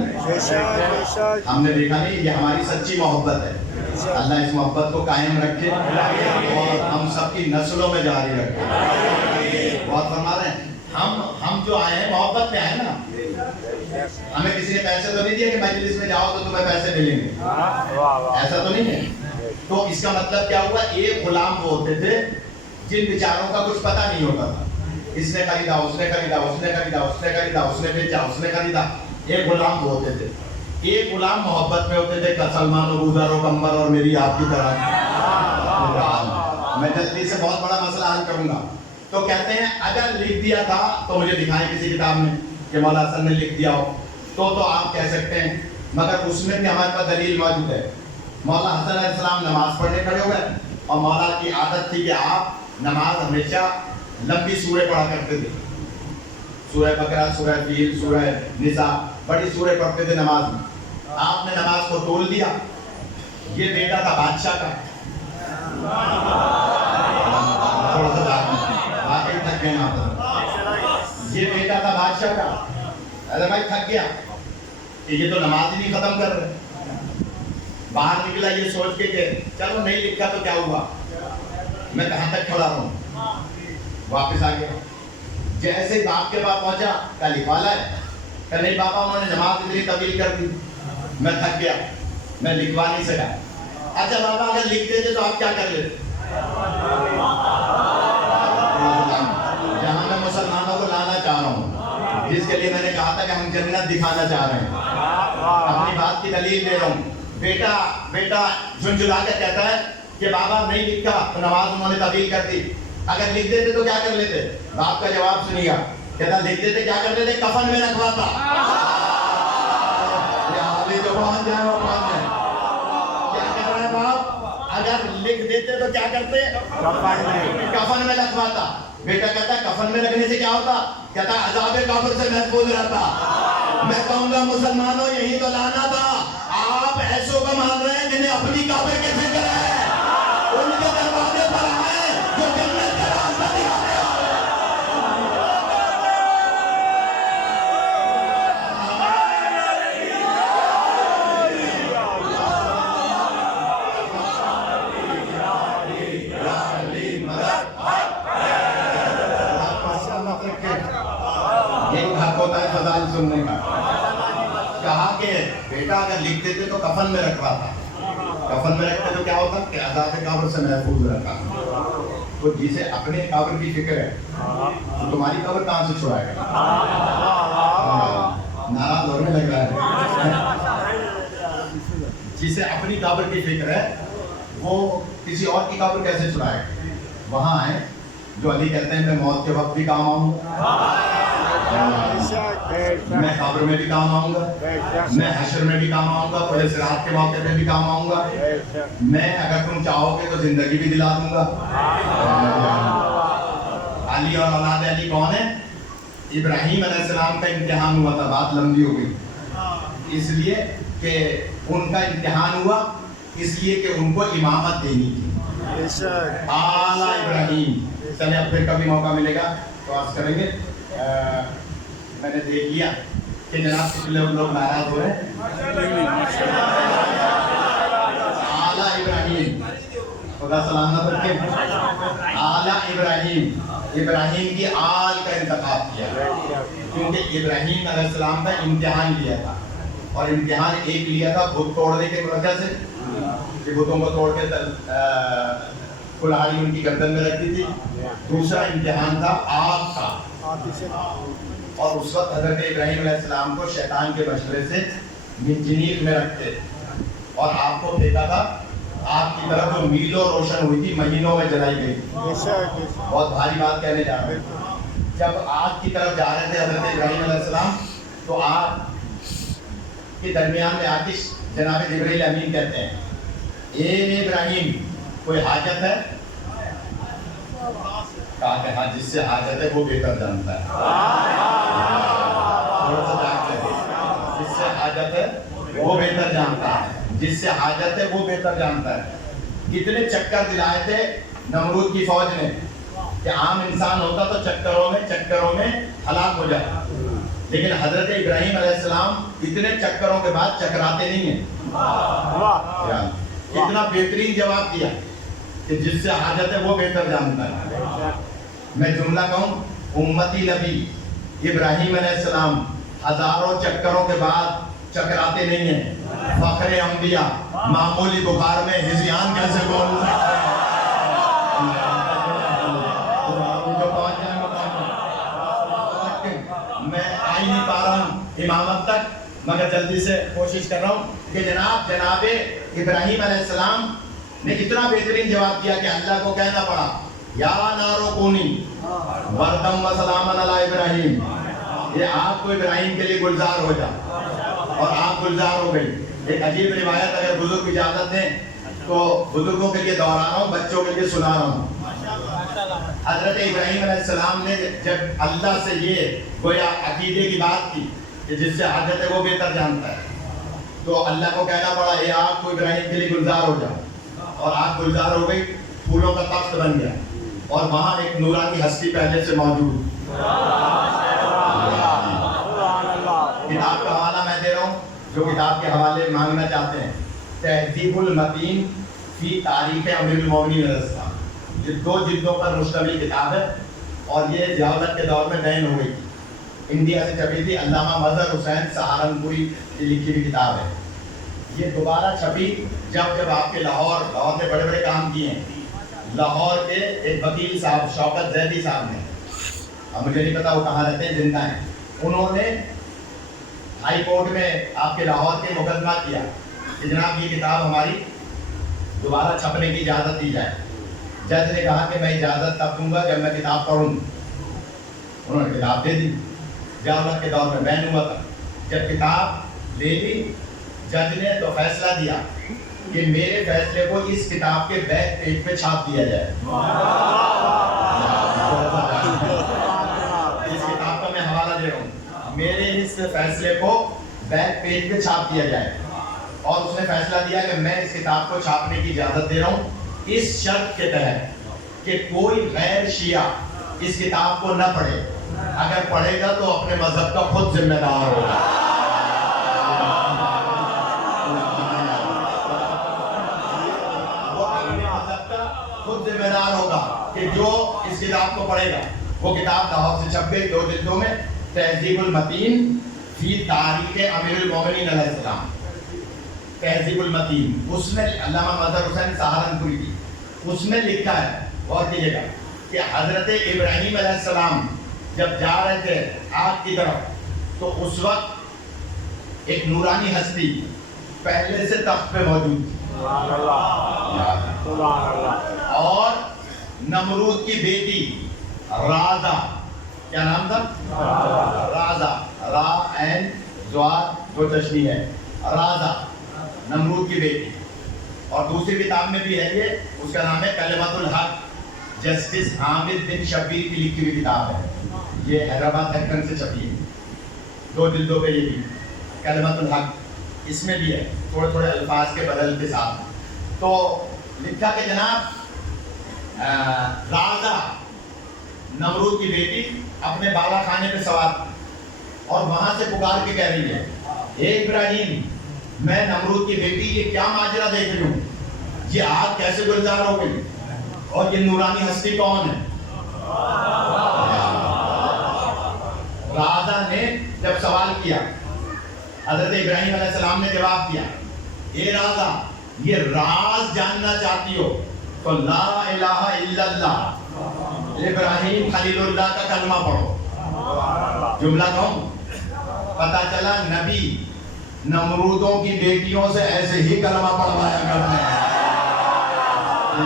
ہم نے دیکھا نہیں، یہ ہماری سچی محبت ہے۔ اللہ اس محبت کو قائم رکھے اور ہم سب کی نسلوں میں جاری رکھے۔ بہت فرما رہے ہیں، ہم جو آئے ہیں محبت میں آئے نا، ہمیں کسی نے پیسے تو نہیں دیا کہ مجلس میں جاؤ تو تمہیں پیسے ملیں گے، ایسا تو نہیں ہے۔ تو اس کا مطلب کیا ہوا؟ ایک غلام وہ ہوتے تھے جن بیچاروں کا کچھ پتہ نہیں ہوتا تھا، اس نے خریدا، اس نے خریدا، اس نے خریدا، اس نے خریدا، اس نے بیچا، اس نے خریدا، ایک غلام وہ ہوتے تھے۔ ایک غلام محبت میں ہوتے تھے، سلمان و بوذر و قمبر اور میری آپ کی طرح۔ میں جلدی سے بہت بڑا مسئلہ حل کروں گا۔ تو کہتے ہیں اگر لکھ دیا تھا تو مجھے دکھائیں کسی کتاب میں کہ مولا حسن نے لکھ دیا ہو تو آپ کہہ سکتے ہیں، مگر اس میں بھی ہمارے پاس دلیل موجود ہے۔ مولا حسن علیہ السلام نماز پڑھنے کھڑے ہوئے اور مولا کی عادت تھی کہ آپ نماز ہمیشہ لمبی سورہ پڑھا کرتے تھے، سورہ بقرہ، سورہ فیل، سورہ نساء، بڑی سورہ پڑھتے تھے نماز میں۔ آپ نے نماز کو تول دیا۔ یہ بیٹا تھا بادشاہ کا، تھوڑا سا واقعی تھک گئے یہاں پر، یہ بیٹا تھا بادشاہ کا۔ ارے بھائی تھک گیا کہ یہ تو نماز ہی نہیں ختم کر رہے، باہر نکلا یہ سوچ کے کہ چلو نہیں لکھا تو کیا ہوا، میں کہاں تک کھڑا رہوں، واپس آ گیا۔ جیسے باپ کے پاس پہنچا، کیا لکھوا لا ہے؟ کہ نہیں پاپا انہوں نے نماز اتنی طویل کر دی، میں تھک گیا، میں لکھوا نہیں سکا۔ اچھا بابا اگر لکھ دیتے تو آپ کیا کر لیتے؟ جہاں میں مسلمانوں کو لانا چاہ رہا ہوں، جس کے لیے میں نے کہا تھا کہ ہم جنت دکھانا چاہ رہے ہیں، اپنی بات کی دلیل دے رہا ہوں۔ بیٹا جھنجھلا کر کہتا ہے کہ بابا نہیں لکھا تو نماز انہوں نے طویل کر دی، اگر لکھ دیتے تو کیا کر لیتے؟ باپ کا جواب سنیے گا، کہتا لکھ دیتے کیا کر لیتے؟ کفن میں رکھواتا۔ جو پہنچ جائے وہ پہنچ جائے۔ کیا کر رہا ہے باپ؟ اگر لکھ دیتے تو کیا کرتے؟ کفن میں رکھواتا۔ بیٹا کہتا کفن میں رکھنے سے کیا ہوتا؟ کہتا عذاب قبر سے محفوظ رہتا۔ میں کہوں گا مسلمانوں یہی تو لانا تھا، آپ ایسوں کو مان رہے ہیں جنہیں اپنی قبر کی فکر ہے، ان کے دروازے پر آئے جو جنت کا راستہ دکھانے والے۔ ایک حق ہوتا ہے فضائل سننے کا۔ کہا کہ بیٹا اگر لکھ دیتے تو کفن میں رکھواتا، کفن میں رکھتے تو کیا ہوتا کہ عذاب قبر سے محفوظ رہتا۔ تو جسے اپنے قبر کی فکر ہے تو تمہاری قبر کہاں سے چھڑائے گا؟ ناراض ہونے لگ رہا ہے۔ جسے اپنی قبر کی فکر ہے وہ کسی اور کی قبر کیسے چھڑائے گا؟ وہاں ہے جو علی کہتے ہیں میں موت کے وقت بھی کام آؤں گا، میں قبر میں بھی کام آؤں گا، میں حشر میں بھی کام آؤں گا، پورے صراط کے موقع پہ بھی کام آؤں گا، میں اگر تم چاہو گے تو زندگی بھی دلا دوں گا۔ علی اور اولاد علی کون ہے؟ ابراہیم علیہ السلام کا امتحان ہوا تھا، بات لمبی ہو گئی، اس لیے کہ ان کا امتحان ہوا اس لیے کہ ان کو امامت دینی تھی، اعلیٰ ابراہیم۔ چلے اب پھر کبھی موقع ملے گا تو عرض کریں گے۔ میں نے دیکھ لیا کہ جناب پچھلے لوگ ناراض ہوئے، اعلیٰ ابراہیم، خدا سلامت رکھے، اعلیٰ ابراہیم، ابراہیم کی آل کا انتخاب کیا کیونکہ ابراہیم علیہ السلام کا امتحان لیا تھا، اور امتحان ایک لیا تھا بت توڑنے کی وجہ سے کہ بتوں کو توڑ کے کلاڑی ان کی گردن میں رکھتی تھی، دوسرا امتحان تھا آگ کا، اور اس وقت حضرت ابراہیم علیہ السلام کو شیطان کے مشورے سے منجنیق میں رکھتے اور آپ کو پھینکا تھا آپ کی طرف جو میلوں روشن ہوئی تھی مہینوں میں جلائی گئی. بہت بھاری بات کہنے جا رہے ہیں. جب آگ کی طرف جا رہے تھے حضرت ابراہیم علیہ السلام تو آگ کے درمیان میں آتش جناب جبرائیل امین کہتے ہیں اے ابراہیم کوئی حاجت ہے؟ کہا کہ ہاں جس سے حاجت ہے وہ بہتر جانتا ہے. جس سے حاجت ہے وہ بہتر جانتا ہے. جس سے حاجت ہے وہ بہتر جانتا ہے. کتنے چکر دلائے تھے نمرود کی فوج نے کہ عام انسان ہوتا تو چکروں میں ہلاک ہو جائے, لیکن حضرت ابراہیم علیہ السلام اتنے چکروں کے بعد چکراتے نہیں ہیں. اتنا بہترین جواب دیا کہ جس سے حاجت ہے وہ بہتر جانتا ہے. میں جملہ کہوں, امتی نبی ابراہیم علیہ السلام ہزاروں چکروں کے بعد چکراتے نہیں ہیں. فخر انبیاء معمولی بخار میں ہزیان کیسے بول میں آ ہی نہیں پا رہا ہوں امامت تک, مگر جلدی سے کوشش کر رہا ہوں کہ جناب ابراہیم علیہ السلام نے اتنا بہترین جواب دیا کہ اللہ کو کہنا پڑا یا نارو کونی وردم و سلامن علی ابراہیم, یہ آپ کو ابراہیم کے لیے گلزار ہو جا, اور آپ گلزار ہو گئی. ایک عجیب روایت اگر بزرگ اجازت دیں تو بزرگوں کے لیے دہرا رہا ہوں, بچوں کے لیے سنا رہا ہوں. حضرت ابراہیم علیہ السلام نے جب اللہ سے یہ گویا عقیدے کی بات کی کہ جس سے حاجت ہے وہ بہتر جانتا ہے, تو اللہ کو کہنا پڑا اے آپ کو ابراہیم کے لیے گلزار ہو جاؤ, اور آپ گلزار ہو گئی. پھولوں کا تخت بن گیا اور وہاں ایک نورانی ہستی پہلے سے موجود. کتاب کا حوالہ میں دے رہا ہوں, جو کتاب کے حوالے مانگنا چاہتے ہیں, تہذیب المتین فی تاریخ امیر المومنین علیہ السلام. یہ 2 جلدوں پر مشتمل کتاب ہے, اور یہ ضیاءالحق کے دور میں بین ہو گئی تھی. انڈیا سے چھپی تھی, علامہ مظہر حسین سہارنپوری کی لکھی ہوئی کتاب ہے. یہ دوبارہ چھپی جب آپ کے لاہور نے بڑے بڑے کام کیے ہیں. لاہور کے ایک وکیل صاحب شوکت زیدی صاحب نے, اب مجھے نہیں پتا وہ کہاں رہتے ہیں, زندہ ہیں, انہوں نے ہائی کورٹ میں آپ کے لاہور کے مقدمہ کیا کہ جناب یہ کتاب ہماری دوبارہ چھپنے کی اجازت دی جائے. جج نے کہا کہ میں اجازت تب دوں گا جب میں کتاب پڑھوں. انہوں نے کتاب دے دی. ضیاءالحق کے دور میں بین ہوا تھا. جب کتاب لے لی جج نے تو فیصلہ دیا کہ میرے فیصلے کو اس کتاب کے بیک پیج پہ چھاپ دیا جائے. اس کتاب کا میں حوالہ دے رہا ہوں, میرے اس فیصلے کو بیک پیج پہ چھاپ دیا جائے. اور اس نے فیصلہ دیا کہ میں اس کتاب کو چھاپنے کی اجازت دے رہا ہوں اس شرط کے تحت کہ کوئی غیر شیعہ اس کتاب کو نہ پڑھے. اگر پڑھے گا تو اپنے مذہب کا خود ذمہ دار ہوگا. وہ اپنے مذہب کا خود ذمہ دار ہوگا کہ جو اس کتاب کو پڑھے گا. وہ کتاب لاہور سے چھپ گئی 2 جلدوں میں, تہذیب المتین فی تاریخ امیر المومنین علیہ السلام. تہذیب المتین, اس میں علامہ مظہر حسین سہارنپوری کی, اس میں لکھا ہے, غور کیجیے گا, کہ حضرت ابراہیم علیہ السلام جب جا رہے تھے آگ کی طرف تو اس وقت ایک نورانی ہستی پہلے سے تخت پہ موجود تھی. اور نمرود کی بیٹی رازا, کیا نام تھا؟ رازا, را عین زواد دو تشریح ہے, رازا نمرود کی بیٹی. اور دوسری کتاب میں بھی ہے یہ, اس کا نام ہے کلمۃ الحق, جسٹس حامد بن شبیر کی لکھی ہوئی کتاب ہے. یہ حیدرآباد دکن سے چھپی ہے, 2 جلدوں پہ یہ بھی کلمۃ الحق. اس میں بھی ہے تھوڑے تھوڑے الفاظ کے بدل کے ساتھ. تو لکھا کہ جناب رازا نمرود کی بیٹی اپنے بالا خانے پہ سوار اور وہاں سے پکار کے کہہ رہی ہے اے ابراہیم, میں نمرود کی بیٹی یہ کیا ماجرا دیکھ رہی ہوں, یہ آگ کیسے گلزار ہو گئی, اور یہ نورانی ہستی کون ہے؟ رازا نے جب سوال کیا, حضرت ابراہیم علیہ السلام نے جواب دیا اے رازا یہ راز جاننا چاہتی ہو تو لا الہ الا اللہ ابراہیم خلیل اللہ کا کلمہ پڑھو. جملہ کہوں, پتہ چلا نبی نمرودوں کی بیٹیوں سے ایسے ہی کلمہ پڑھوایا کرتے ہیں. حضرت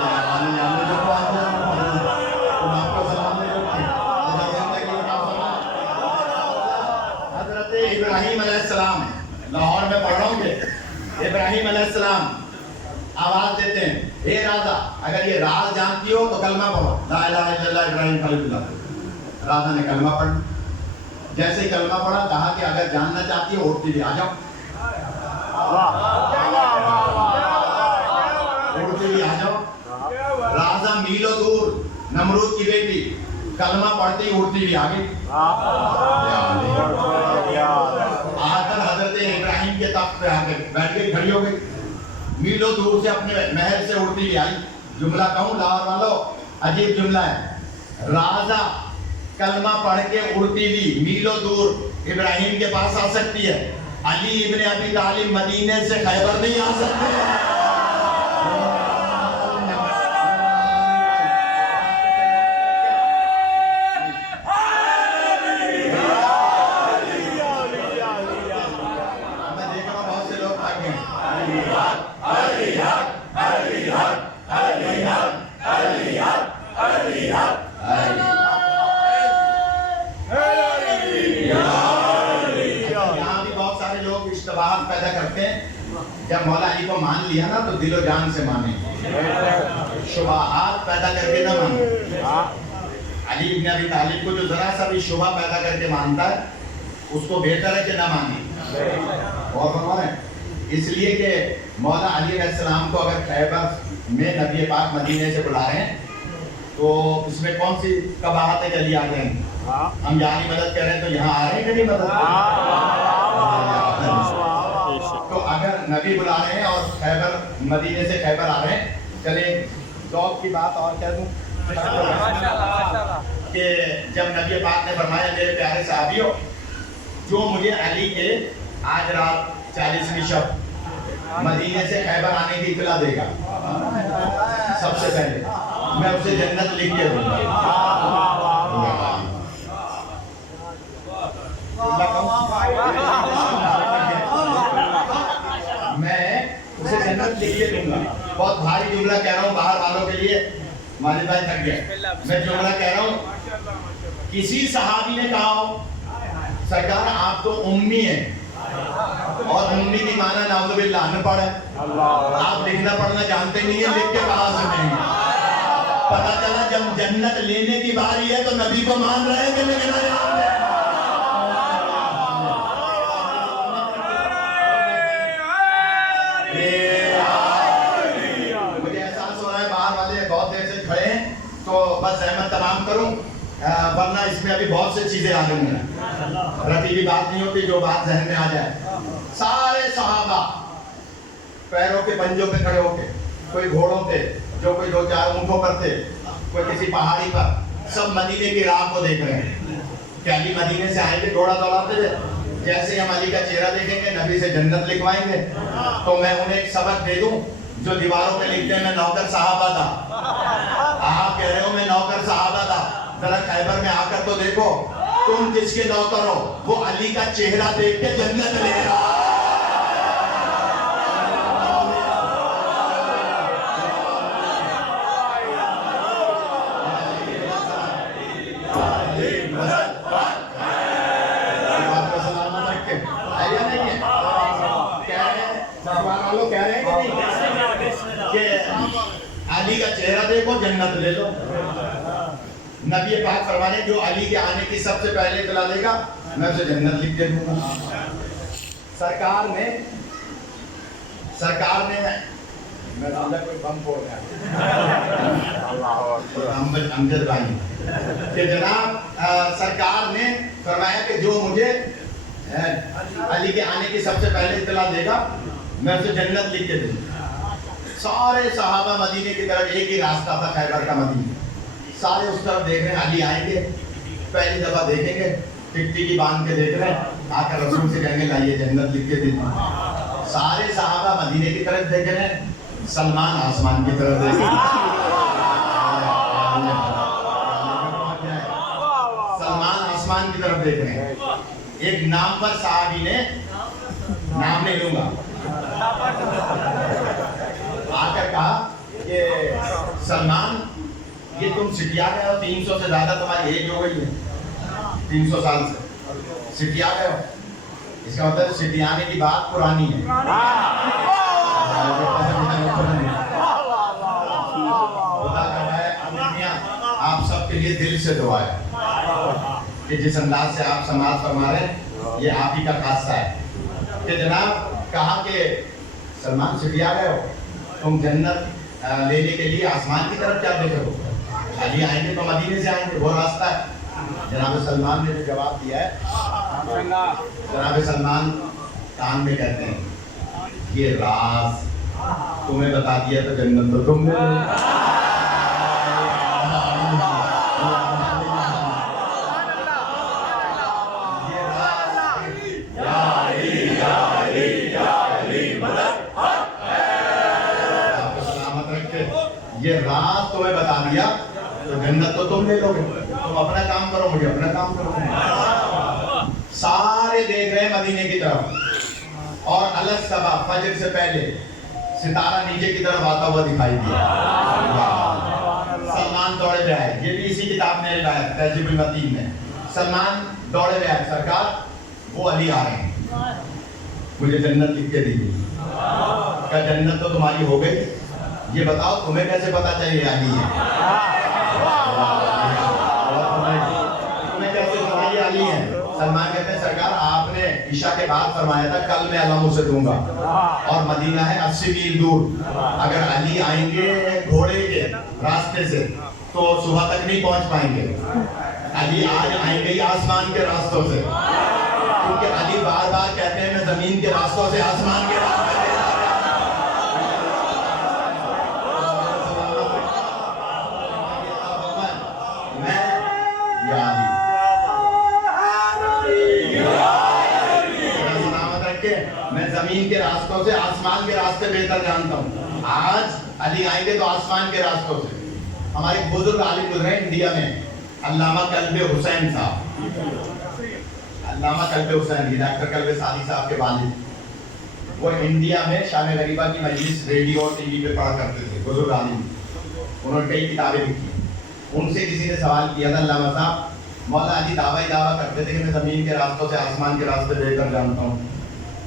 ابراہیم علیہ السلام لاہور میں پڑھ رہا ہوں کہ ابراہیم علیہ السلام آواز دیتے ہیں، اے راجا اگر یہ راز جانتی ہو تو کلمہ پڑھو، لا الہ الا اللہ ابراہیم خلیل اللہ۔ راجا نے کلمہ پڑھا، جیسے ہی کلمہ پڑھا کہا کہ اگر جاننا چاہتی ہو اٹھتی بھی آ جاؤ، اٹھتی بھی آ جاؤ۔ راجا میلوں دور نمرود کی بیٹی کلمہ پڑھتی اٹھتی بھی آ گئی، آ کر حضرت ابراہیم کے تخت پہ آ کے بیٹھ گئی، کھڑی ہو گئی، میلوں دور سے اپنے محل سے اڑتی بھی آئی۔ جملہ کہوں لاہور والوں، عجیب جملہ ہے، راجا کلمہ پڑھ کے اڑتی بھی میلوں دور ابراہیم کے پاس آ سکتی ہے، علی ابن ابی طالب مدینے سے خیبر نہیں آ سکتے۔ اشتباہات پیدا کرتے ہیں، جب مولا علی کو مان لیا نا تو دل و جان سے مانے، شبہات پیدا کر کے نہ مانے۔ علی ابن ابی طالب کو جو ذرا سا بھی شبہ پیدا کر کے مانتا ہے اس کو بہتر ہے کہ نہ مانے۔ اور فرمائیں اس لیے کہ مولا علی علیہ السلام کو اگر خیبر میں نبی پاک مدینے سے بلا رہے ہیں تو اس میں کون سی قباحت ہے کہ علی آ گئے ہیں؟ ہم یہاں مدد کر رہے ہیں تو یہاں آ رہے ہیں کہ نہیں مدد؟ تو اگر نبی بلا رہے ہیں اور خیبر مدینے سے خیبر آ رہے ہیں، چلیں ذوق کی بات اور کہہ دوں کہ جب نبی پاک نے فرمایا میرے پیارے صحابیوں جو مجھے علی کے آج رات 40ویں شب مدینے سے خیبر آنے کی اطلاع دے گا، سب سے پہلے میں اسے جنت لکھ کے دوں گا۔ میں اسے جنت لکھ کے دوں گا۔ بہت بھاری جملہ کہہ رہا ہوں باہر والوں کے لیے، مالک بھائی تھک گئے، میں جملہ کہہ رہا ہوں۔ کسی صحابی نے کہا ہو سرکار آپ تو امی ہیں، اور امی کی معنی نعوذ باللہ ان پڑھ ہے، آپ لکھنا پڑھنا جانتے نہیں ہیں، لکھ کے کہاں سے نہیں ہیں؟ پتہ چلا جب جنت لینے کی باری ہے تو نبی کو مان رہے ہیں کہ لکھنا جانتے ہیں؟ مجھے احساس ہو رہا ہے باہر والے بہت دیر سے کھڑے ہیں تو بس احمد تمام کروں، ورنہ اس میں ابھی بہت سے چیزیں آ رہی ہیں، رتیبی بات نہیں ہوتی، جو بات ذہن میں آ جائے۔ سارے صحابہ پیروں کے پنجوں پہ کھڑے ہو کے، کوئی گھوڑوں پہ، جو کوئی 2-4 اونٹوں پر تھے، کوئی کسی پہاڑی پر، سب مدینے کی راہ کو دیکھ رہے ہیں کہ علی مدینے سے آئیں گے، گھوڑا دوڑاتے تھے، جیسے ہم علی کا چہرہ دیکھیں گے نبی سے جنت لکھوائیں گے۔ تو میں انہیں ایک سبق دے دوں جو دیواروں پہ لکھتے ہیں میں نوکر صحابہ تھا، آپ کہہ رہے ہو میں نوکر صحابہ تھا، ذرا خیبر میں آ کر تو دیکھو تم جس کے نوکر ہو وہ علی کا چہرہ دیکھ کے جنت لے رہا۔ علی کا چہرہ دیکھو جنت لے لو۔ نبی پاک فرمانے جو علی کے آنے کی سب سے پہلے اطلاع دے گا میں اسے جنت لکھ دے دوں گا۔ سرکار نے میں کوئی بم پھوڑ رہا امجد بھائی کہ جناب سرکار نے فرمایا کہ جو مجھے علی کے آنے کی سب سے پہلے اطلاع دے گا میں اسے جنت لکھ کے دوں گا۔ سارے صحابہ مدینے کی طرف ایک ہی راستہ تھا خیبر کا مدینے، سارے اس طرف دیکھ رہے ہیں علی آئیں گے، پہلی دفعہ دیکھیں گے، ٹکٹی کی باندھ کے دیکھ رہے ہیں، آ کر رسول سے کہیں گے لائیے جنت لکھ کے دیں۔ سارے صحابہ مدینے کی طرف دیکھ رہے ہیں، سلمان آسمان کی طرف دیکھ رہے ہیں، سلمان آسمان کی طرف دیکھ رہے ہیں۔ ایک نامور صحابی نے، نام نہیں لوں گا، آ کر کہا کہ سلمان یہ تم سٹیا گئے ہو, 300 سے زیادہ تمہاری ایج ہو گئی ہے, 300 سال سے سٹیا گئے ہو, اس کا مطلب سٹیانے کی بات پرانی ہے. خدا کا ہے میاں آپ سب کے لیے دل سے دعا ہے کہ جس انداز سے آپ سماعت فرما رہے ہیں یہ آپ ہی کا خاصہ ہے کہ جناب کہا کہ سلمان سٹیا گئے ہو, تم جنت لینے کے لیے آسمان کی طرف کیا دیکھے ہو, علی آئیں گے تو مدینے سے آئیں گے, وہ راستہ ہے. جناب سلمان نے جو جواب دیا ہے, جناب سلمان کان میں کہتے ہیں یہ راز تمہیں بتا دیا تو جنت تو تم نے. یہ راز تمہیں بتا دیا تو جنت تو تم لے لو گے, تم اپنا کام کرو, مجھے اپنا کام کرو. سارے دیکھ رہے ہیں مدینے کی طرف اور الگ صبح فجر سے پہلے ستارہ نیچے کی طرف آتا ہوا دکھائی دیا. سلمان دوڑے پہ آئے, یہ بھی اسی کتاب میں روایت تہذیب المتین میں. سلمان دوڑے پہ آئے, سرکار وہ علی آ رہے ہیں, مجھے جنت لکھ کے دیجیے. کیا جنت تو تمہاری ہو گئی, یہ بتاؤ تمہیں کیسے پتا چاہیے علی ہے, تمہیں کیسے پتا یہ علی ہے. سلمان کہتے ہیں سرکار آپ نے عشاء کے بعد فرمایا تھا کل میں علم اسے دوں گا, اور مدینہ ہے 80 میل دور, اگر علی آئیں گے گھوڑے کے راستے سے تو صبح تک نہیں پہنچ پائیں گے. علی آج آئیں گے آسمان کے راستوں سے, کیونکہ علی بار بار کہتے ہیں میں زمین کے راستوں سے آسمان کے راستے سے. میں زمین کے راستوں سے آسمان کے راستے بہتر جانتا ہوں. آج علی آئیں گے تو آسمان کے راستوں سے. ہمارے بزرگ عالم گزرے انڈیا میں, علامہ کلب حسین صاحب, علامہ کلب حسین, ڈاکٹر کلب سعدی صاحب کے والد. وہ انڈیا میں شان غریبہ کی مجلس ریڈیو اور ٹی وی پہ پڑھا کرتے تھے, بزرگ عالم. انہوں نے کئی کتابیں لکھی. ان سے کسی نے سوال کیا تھا, علامہ صاحب مولا علی دعویٰ کرتے تھے کہ میں زمین کے راستوں سے آسمان کے راستے بہتر جانتا ہوں,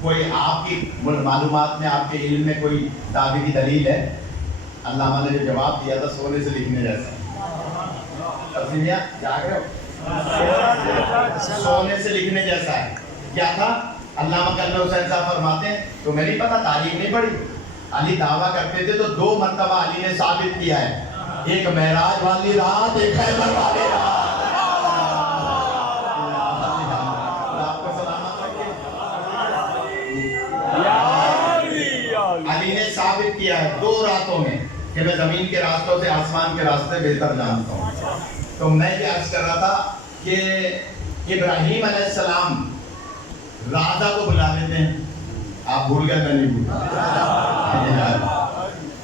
کوئی آپ کی معلومات میں آپ کے علم میں کوئی دعوے کی دلیل ہے؟ علامہ نے جو جواب دیا تھا سونے سے لکھنے جیسا. جاگ رہے ہو, سونے سے لکھنے جیسا ہے. کیا تھا؟ علامہ کلب حسین صاحب فرماتے ہیں تمہیں نہیں پتا, تعلیم نہیں پڑھی. علی دعویٰ کرتے تھے تو 2 مرتبہ علی نے ثابت کیا ہے, ایک معراج والی رات, ایک خیبر والی رات. علی نے ثابت کیا ہے 2 راتوں میں کہ میں زمین کے راستوں سے آسمان کے راستے بہتر جانتا ہوں. تو میں یہ عرض کر رہا تھا کہ ابراہیم علیہ السلام راجا کو بلا لیتے ہیں, آپ بھول گئے, میں نہیں بھول.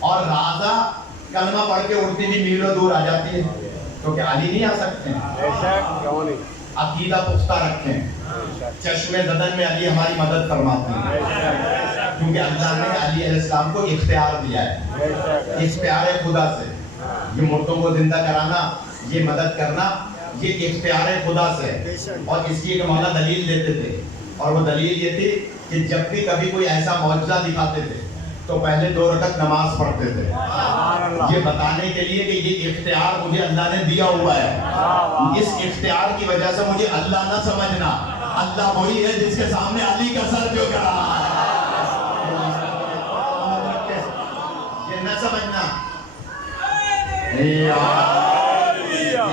اور راجا کلمہ پڑھ کے اڑتی بھی میلوں دور آ جاتی ہے, تو کیا علی نہیں آ سکتے ہیں؟ عقیدہ پختہ رکھیں, چشم زدن میں علی ہماری مدد فرماتے ہیں, کیونکہ اللہ نے علی علیہ السلام کو اختیار دیا ہے. اختیار خدا سے, یہ مردوں کو زندہ کرانا, یہ مدد کرنا, یہ اختیار خدا سے. اور اس کی ایک مولا دلیل دیتے تھے, اور وہ دلیل یہ تھی کہ جب بھی کبھی کوئی ایسا معجزہ دکھاتے تھے تو پہلے 2 رکعت نماز پڑھتے تھے, یہ بتانے کے لیے کہ یہ اختیار مجھے اللہ نے دیا ہوا ہے. اس اختیار کی وجہ سے مجھے اللہ نہ سمجھنا, اللہ وہی ہے جس کے سامنے علی کا سر جو کرا ہے, یہ نہ سمجھنا.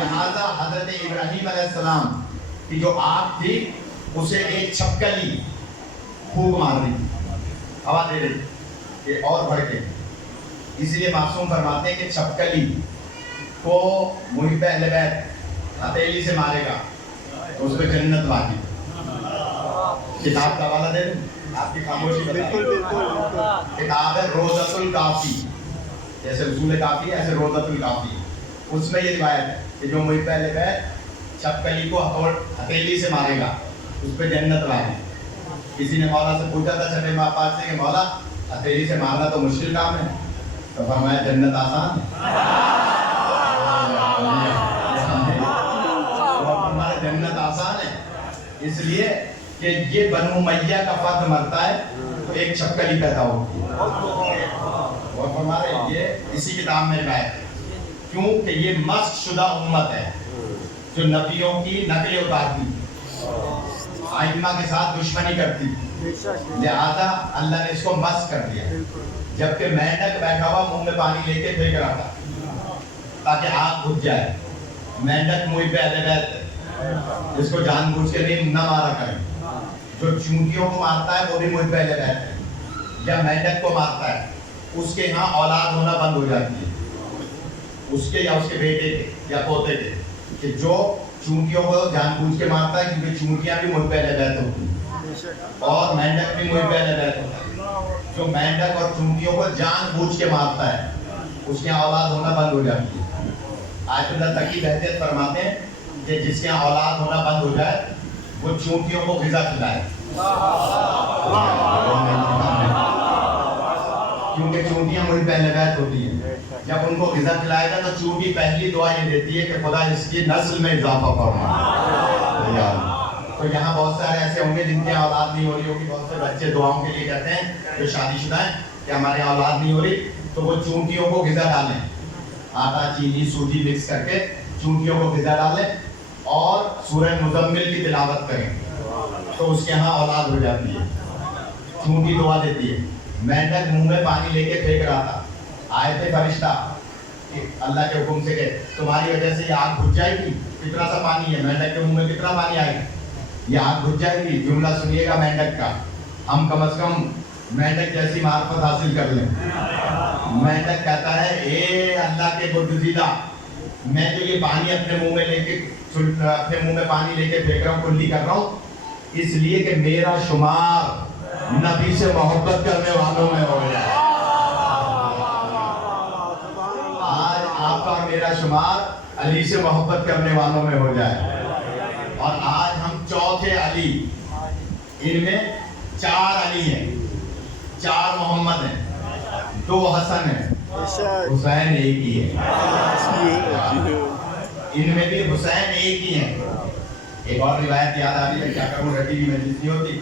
لہذا حضرت ابراہیم علیہ السلام کی جو آگ تھی اسے ایک چھپکلی پھونک مار رہی تھی, ہوا دے رہی کہ اور بڑھ کے. اس لیے معصوم فرماتے ہیں کہ چھپکلی کو محب اہل بیت ہتھیلی سے مارے گا تو اس پہ جنت واجب. کتاب کا حوالہ دے دوں, آپ کی خاموشی بتا. کتاب ہے روضۃ الکافی, جیسے اصول کافی ہے ایسے روضۃ الکافی. اس میں یہ روایت ہے کہ جو محب اہل بیت چھپکلی کو ہتھیلی سے مارے گا اس پہ جنت واجب. کسی نے مولا سے پوچھا تھا چھٹے ماہ پاس سے کہ مولا ہتھیلی سے مارنا تو مشکل کام ہے, تو فرمایا جنت آسان ہے. اس لیے کہ یہ بنو امیہ کا فرد مرتا ہے تو ایک شکل ہی پیدا ہوتی ہے. اور ہمارے یہ اسی کتاب میں روایت ہے کیونکہ یہ مسخ شدہ امت ہے جو نبیوں کی نقلیں اتارتی ائمہ کے ساتھ دشمنی کرتی, لہذا اللہ نے اس کو مسخ کر دیا. جبکہ مینڈک بیٹھا ہوا منہ میں پانی لے کے پھینک رہا تھا تاکہ آگ بجھ جائے. مینڈک منہ پہ اہل بیت ہے, جس کو جان بوجھ کے نہیں نہ مارا کریں. جو چونٹیوں کو مارتا ہے وہ بھی منہ پہ اہل بیت ہے. یا مینڈک کو مارتا ہے اس کے یہاں اولاد ہونا بند ہو جاتی ہے, اس کے یا اس کے بیٹے کے یا پوتے کے. کہ جو چونٹیوں کو جان بوجھ کے مارتا ہے, کیونکہ چونٹیاں بھی منہ پہ اہل بیت ہوتی ہیں اور مینڈک بھی منہ پہ اہل بیت ہوتا ہے. جو مینڈک اور چونٹیوں کو جان بوجھ کے مارتا ہے اس کے یہاں اولاد ہونا بند ہو جاتی ہے. آیت اللہ تقی بہتر فرماتے ہیں کہ جس کے یہاں اولاد ہونا بند ہو جائے وہ چونٹیوں کو غذا کھلائے, کیونکہ چونٹیاں منہ پہ اہل بیت ہوتی ہیں. جب ان کو غذا کھلائے گا تو چونٹی پہلی دعا یہ دیتی ہے کہ خدا اس کی نسل میں اضافہ فرما. تو یہاں بہت سارے ایسے ہوں گے جن کے اولاد نہیں ہو رہی ہوگی. بہت سے بچے دعاؤں کے لیے کہتے ہیں جو شادی شدہ ہیں کہ ہمارے اولاد نہیں ہو رہی, تو وہ چونٹیوں کو غذا ڈالیں, آٹا چینی سوجی مکس کر کے چونٹیوں کو غذا ڈالیں اور سورہ مزمل کی تلاوت کریں تو اس کے یہاں اولاد ہو جاتی ہے. چونٹی دعا دیتی ہے. مینڈک منہ میں پانی لے کے پھینک رہا تھا, آئے تھے فرشتہ کہ اللہ کے حکم سے کہ تمہاری وجہ سے یہ آگ بجھ جائے گی, کتنا سا پانی ہے, مینڈک کے منہ میں کتنا پانی آئے گا, یہ آگ بجھ جائے گی. جملہ سنیے گا مینڈک کا, ہم کم از کم مینڈک جیسی معرفت حاصل کر لیں. مینڈک کہتا ہے اے اللہ کے برگزیدہ, میں تو یہ پانی اپنے منہ میں لے کے اپنے منہ میں پانی لے کے پھینک رہا ہوں, کلی کر رہا ہوں, اس لیے کہ میرا شمار نبی سے محبت کرنے والوں میں ہو جائے. آج آپ کا میرا شمار علی سے محبت کرنے والوں میں ہو جائے. اور آج ہم چوتھے علی, ان میں 4 علی ہیں, 4 محمد ہیں, 2 حسن ہیں, حسین ایک ہی ہے. ان میں بھی حسین ایک ہی ہیں. ایک اور روایت یاد آ رہی ہے, کیا کروں رٹی بھی مجلس نہیں ہوتی.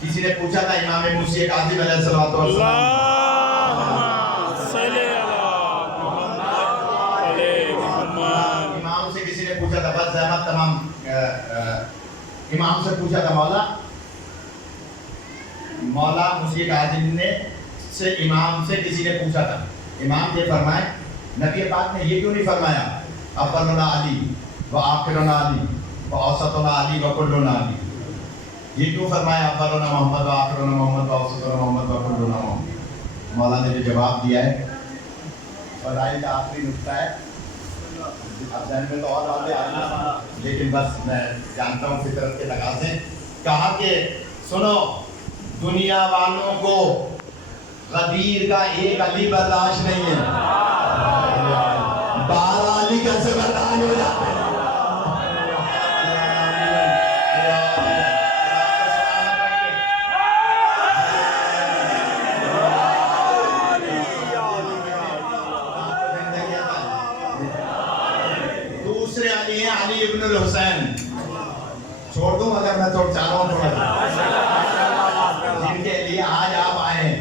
کسی نے پوچھا تھا امام موسیٰ کاظم علیہ الصلوۃ والسلام, امام سے کسی نے پوچھا تھا, بس زحمت تمام, امام سے پوچھا تھا مولا موسیٰ کاظم نے سے امام سے کسی نے پوچھا تھا, امام یہ فرمائے نبی پاک نے یہ کیوں نہیں فرمایا اولنا علی و آخرنا علی و اوسطنا علی و کلنا علی, یہ کیوں فرمایا اولنا محمد و آخرنا محمد و اوسطنا محمد و کلنا محمد. مولا نے جو جواب دیا ہے فضائل کا آخری نقطہ ہے, اب ذہن میں تو اور باتیں آ رہی, لیکن بس میں جانتا ہوں فطرت کے تقاضے. کہا کہ سنو دنیا والوں کو غدیر کا ایک علی برداشت نہیں ہے, 12 علی کیسے برداشت ہو جاتے ہیں. دوسرے علی ہیں علی ابن الحسین, چھوڑ دوں اگر میں چاہوں تھوڑا, جن کے لیے آج آپ آئے ہیں.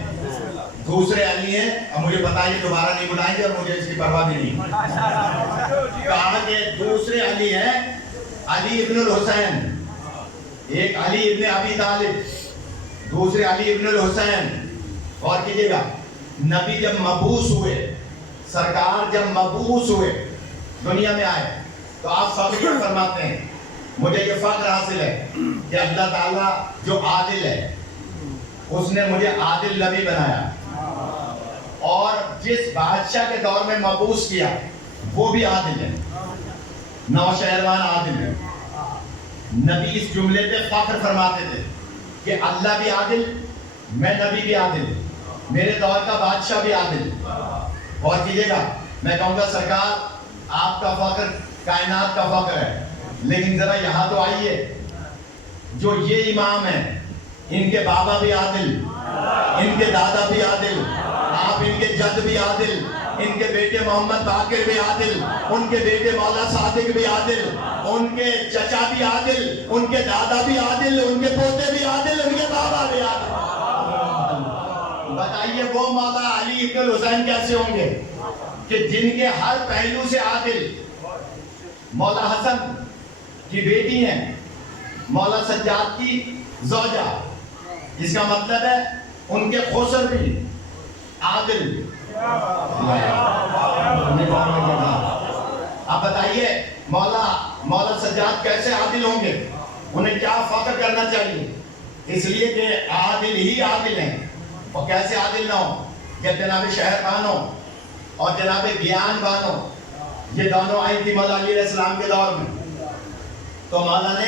دوسرے علی ہیں, اب مجھے پتا ہے دوبارہ نہیں بلائیں گے اور مجھے اس کی پرواہ بھی نہیں. کہا کہ دوسرے علی ہیں علی ابن الحسین, ایک علی ابن ابی طالب, دوسرے علی ابن الحسین. اور کیجئے گا, نبی جب مبعوث ہوئے, سرکار جب مبعوث ہوئے دنیا میں آئے تو آپ سب یہ فرماتے ہیں مجھے یہ فخر حاصل ہے کہ اللہ تعالیٰ جو عادل ہے اس نے مجھے عادل نبی بنایا, اور جس بادشاہ کے دور میں مبعوث کیا وہ بھی عادل ہے, نوشہروان عادل ہے. نبی اس جملے پہ فخر فرماتے تھے کہ اللہ بھی عادل, میں نبی بھی عادل, میرے دور کا بادشاہ بھی عادل. اور کیجئے گا, میں کہوں گا سرکار آپ کا فخر کائنات کا فخر ہے, لیکن ذرا یہاں تو آئیے, جو یہ امام ہیں ان کے بابا بھی عادل, ان کے دادا بھی عادل, آپ ان کے جد بھی عادل, ان کے بیٹے محمد باقر بھی عادل، ان کے بیٹے مولا صادق بھی عادل، ان کے چچا بھی عادل، ان کے دادا بھی عادل، ان کے پوتے بھی عادل، ان کے بابا بھی عادل۔ بتائیے وہ مولا علی ابن الحسین کیسے ہوں گے کہ جن کے ہر پہلو سے عادل؟ مولا حسن کی بیٹی ہیں مولا سجاد کی زوجہ، جس کا مطلب ہے ان کے خسر بھی عادل۔ اب بتائیے مولا سجاد کیسے عادل ہوں گے؟ انہیں کیا فخر کرنا چاہیے؟ اس لیے کہ عادل ہی عادل ہیں۔ اور کیسے عادل نہ ہو؟ کہ جناب شہر بانو اور جناب گیان بانو، یہ دونوں آئی تھی مولا علی علیہ السلام کے دور میں۔ تو مولا نے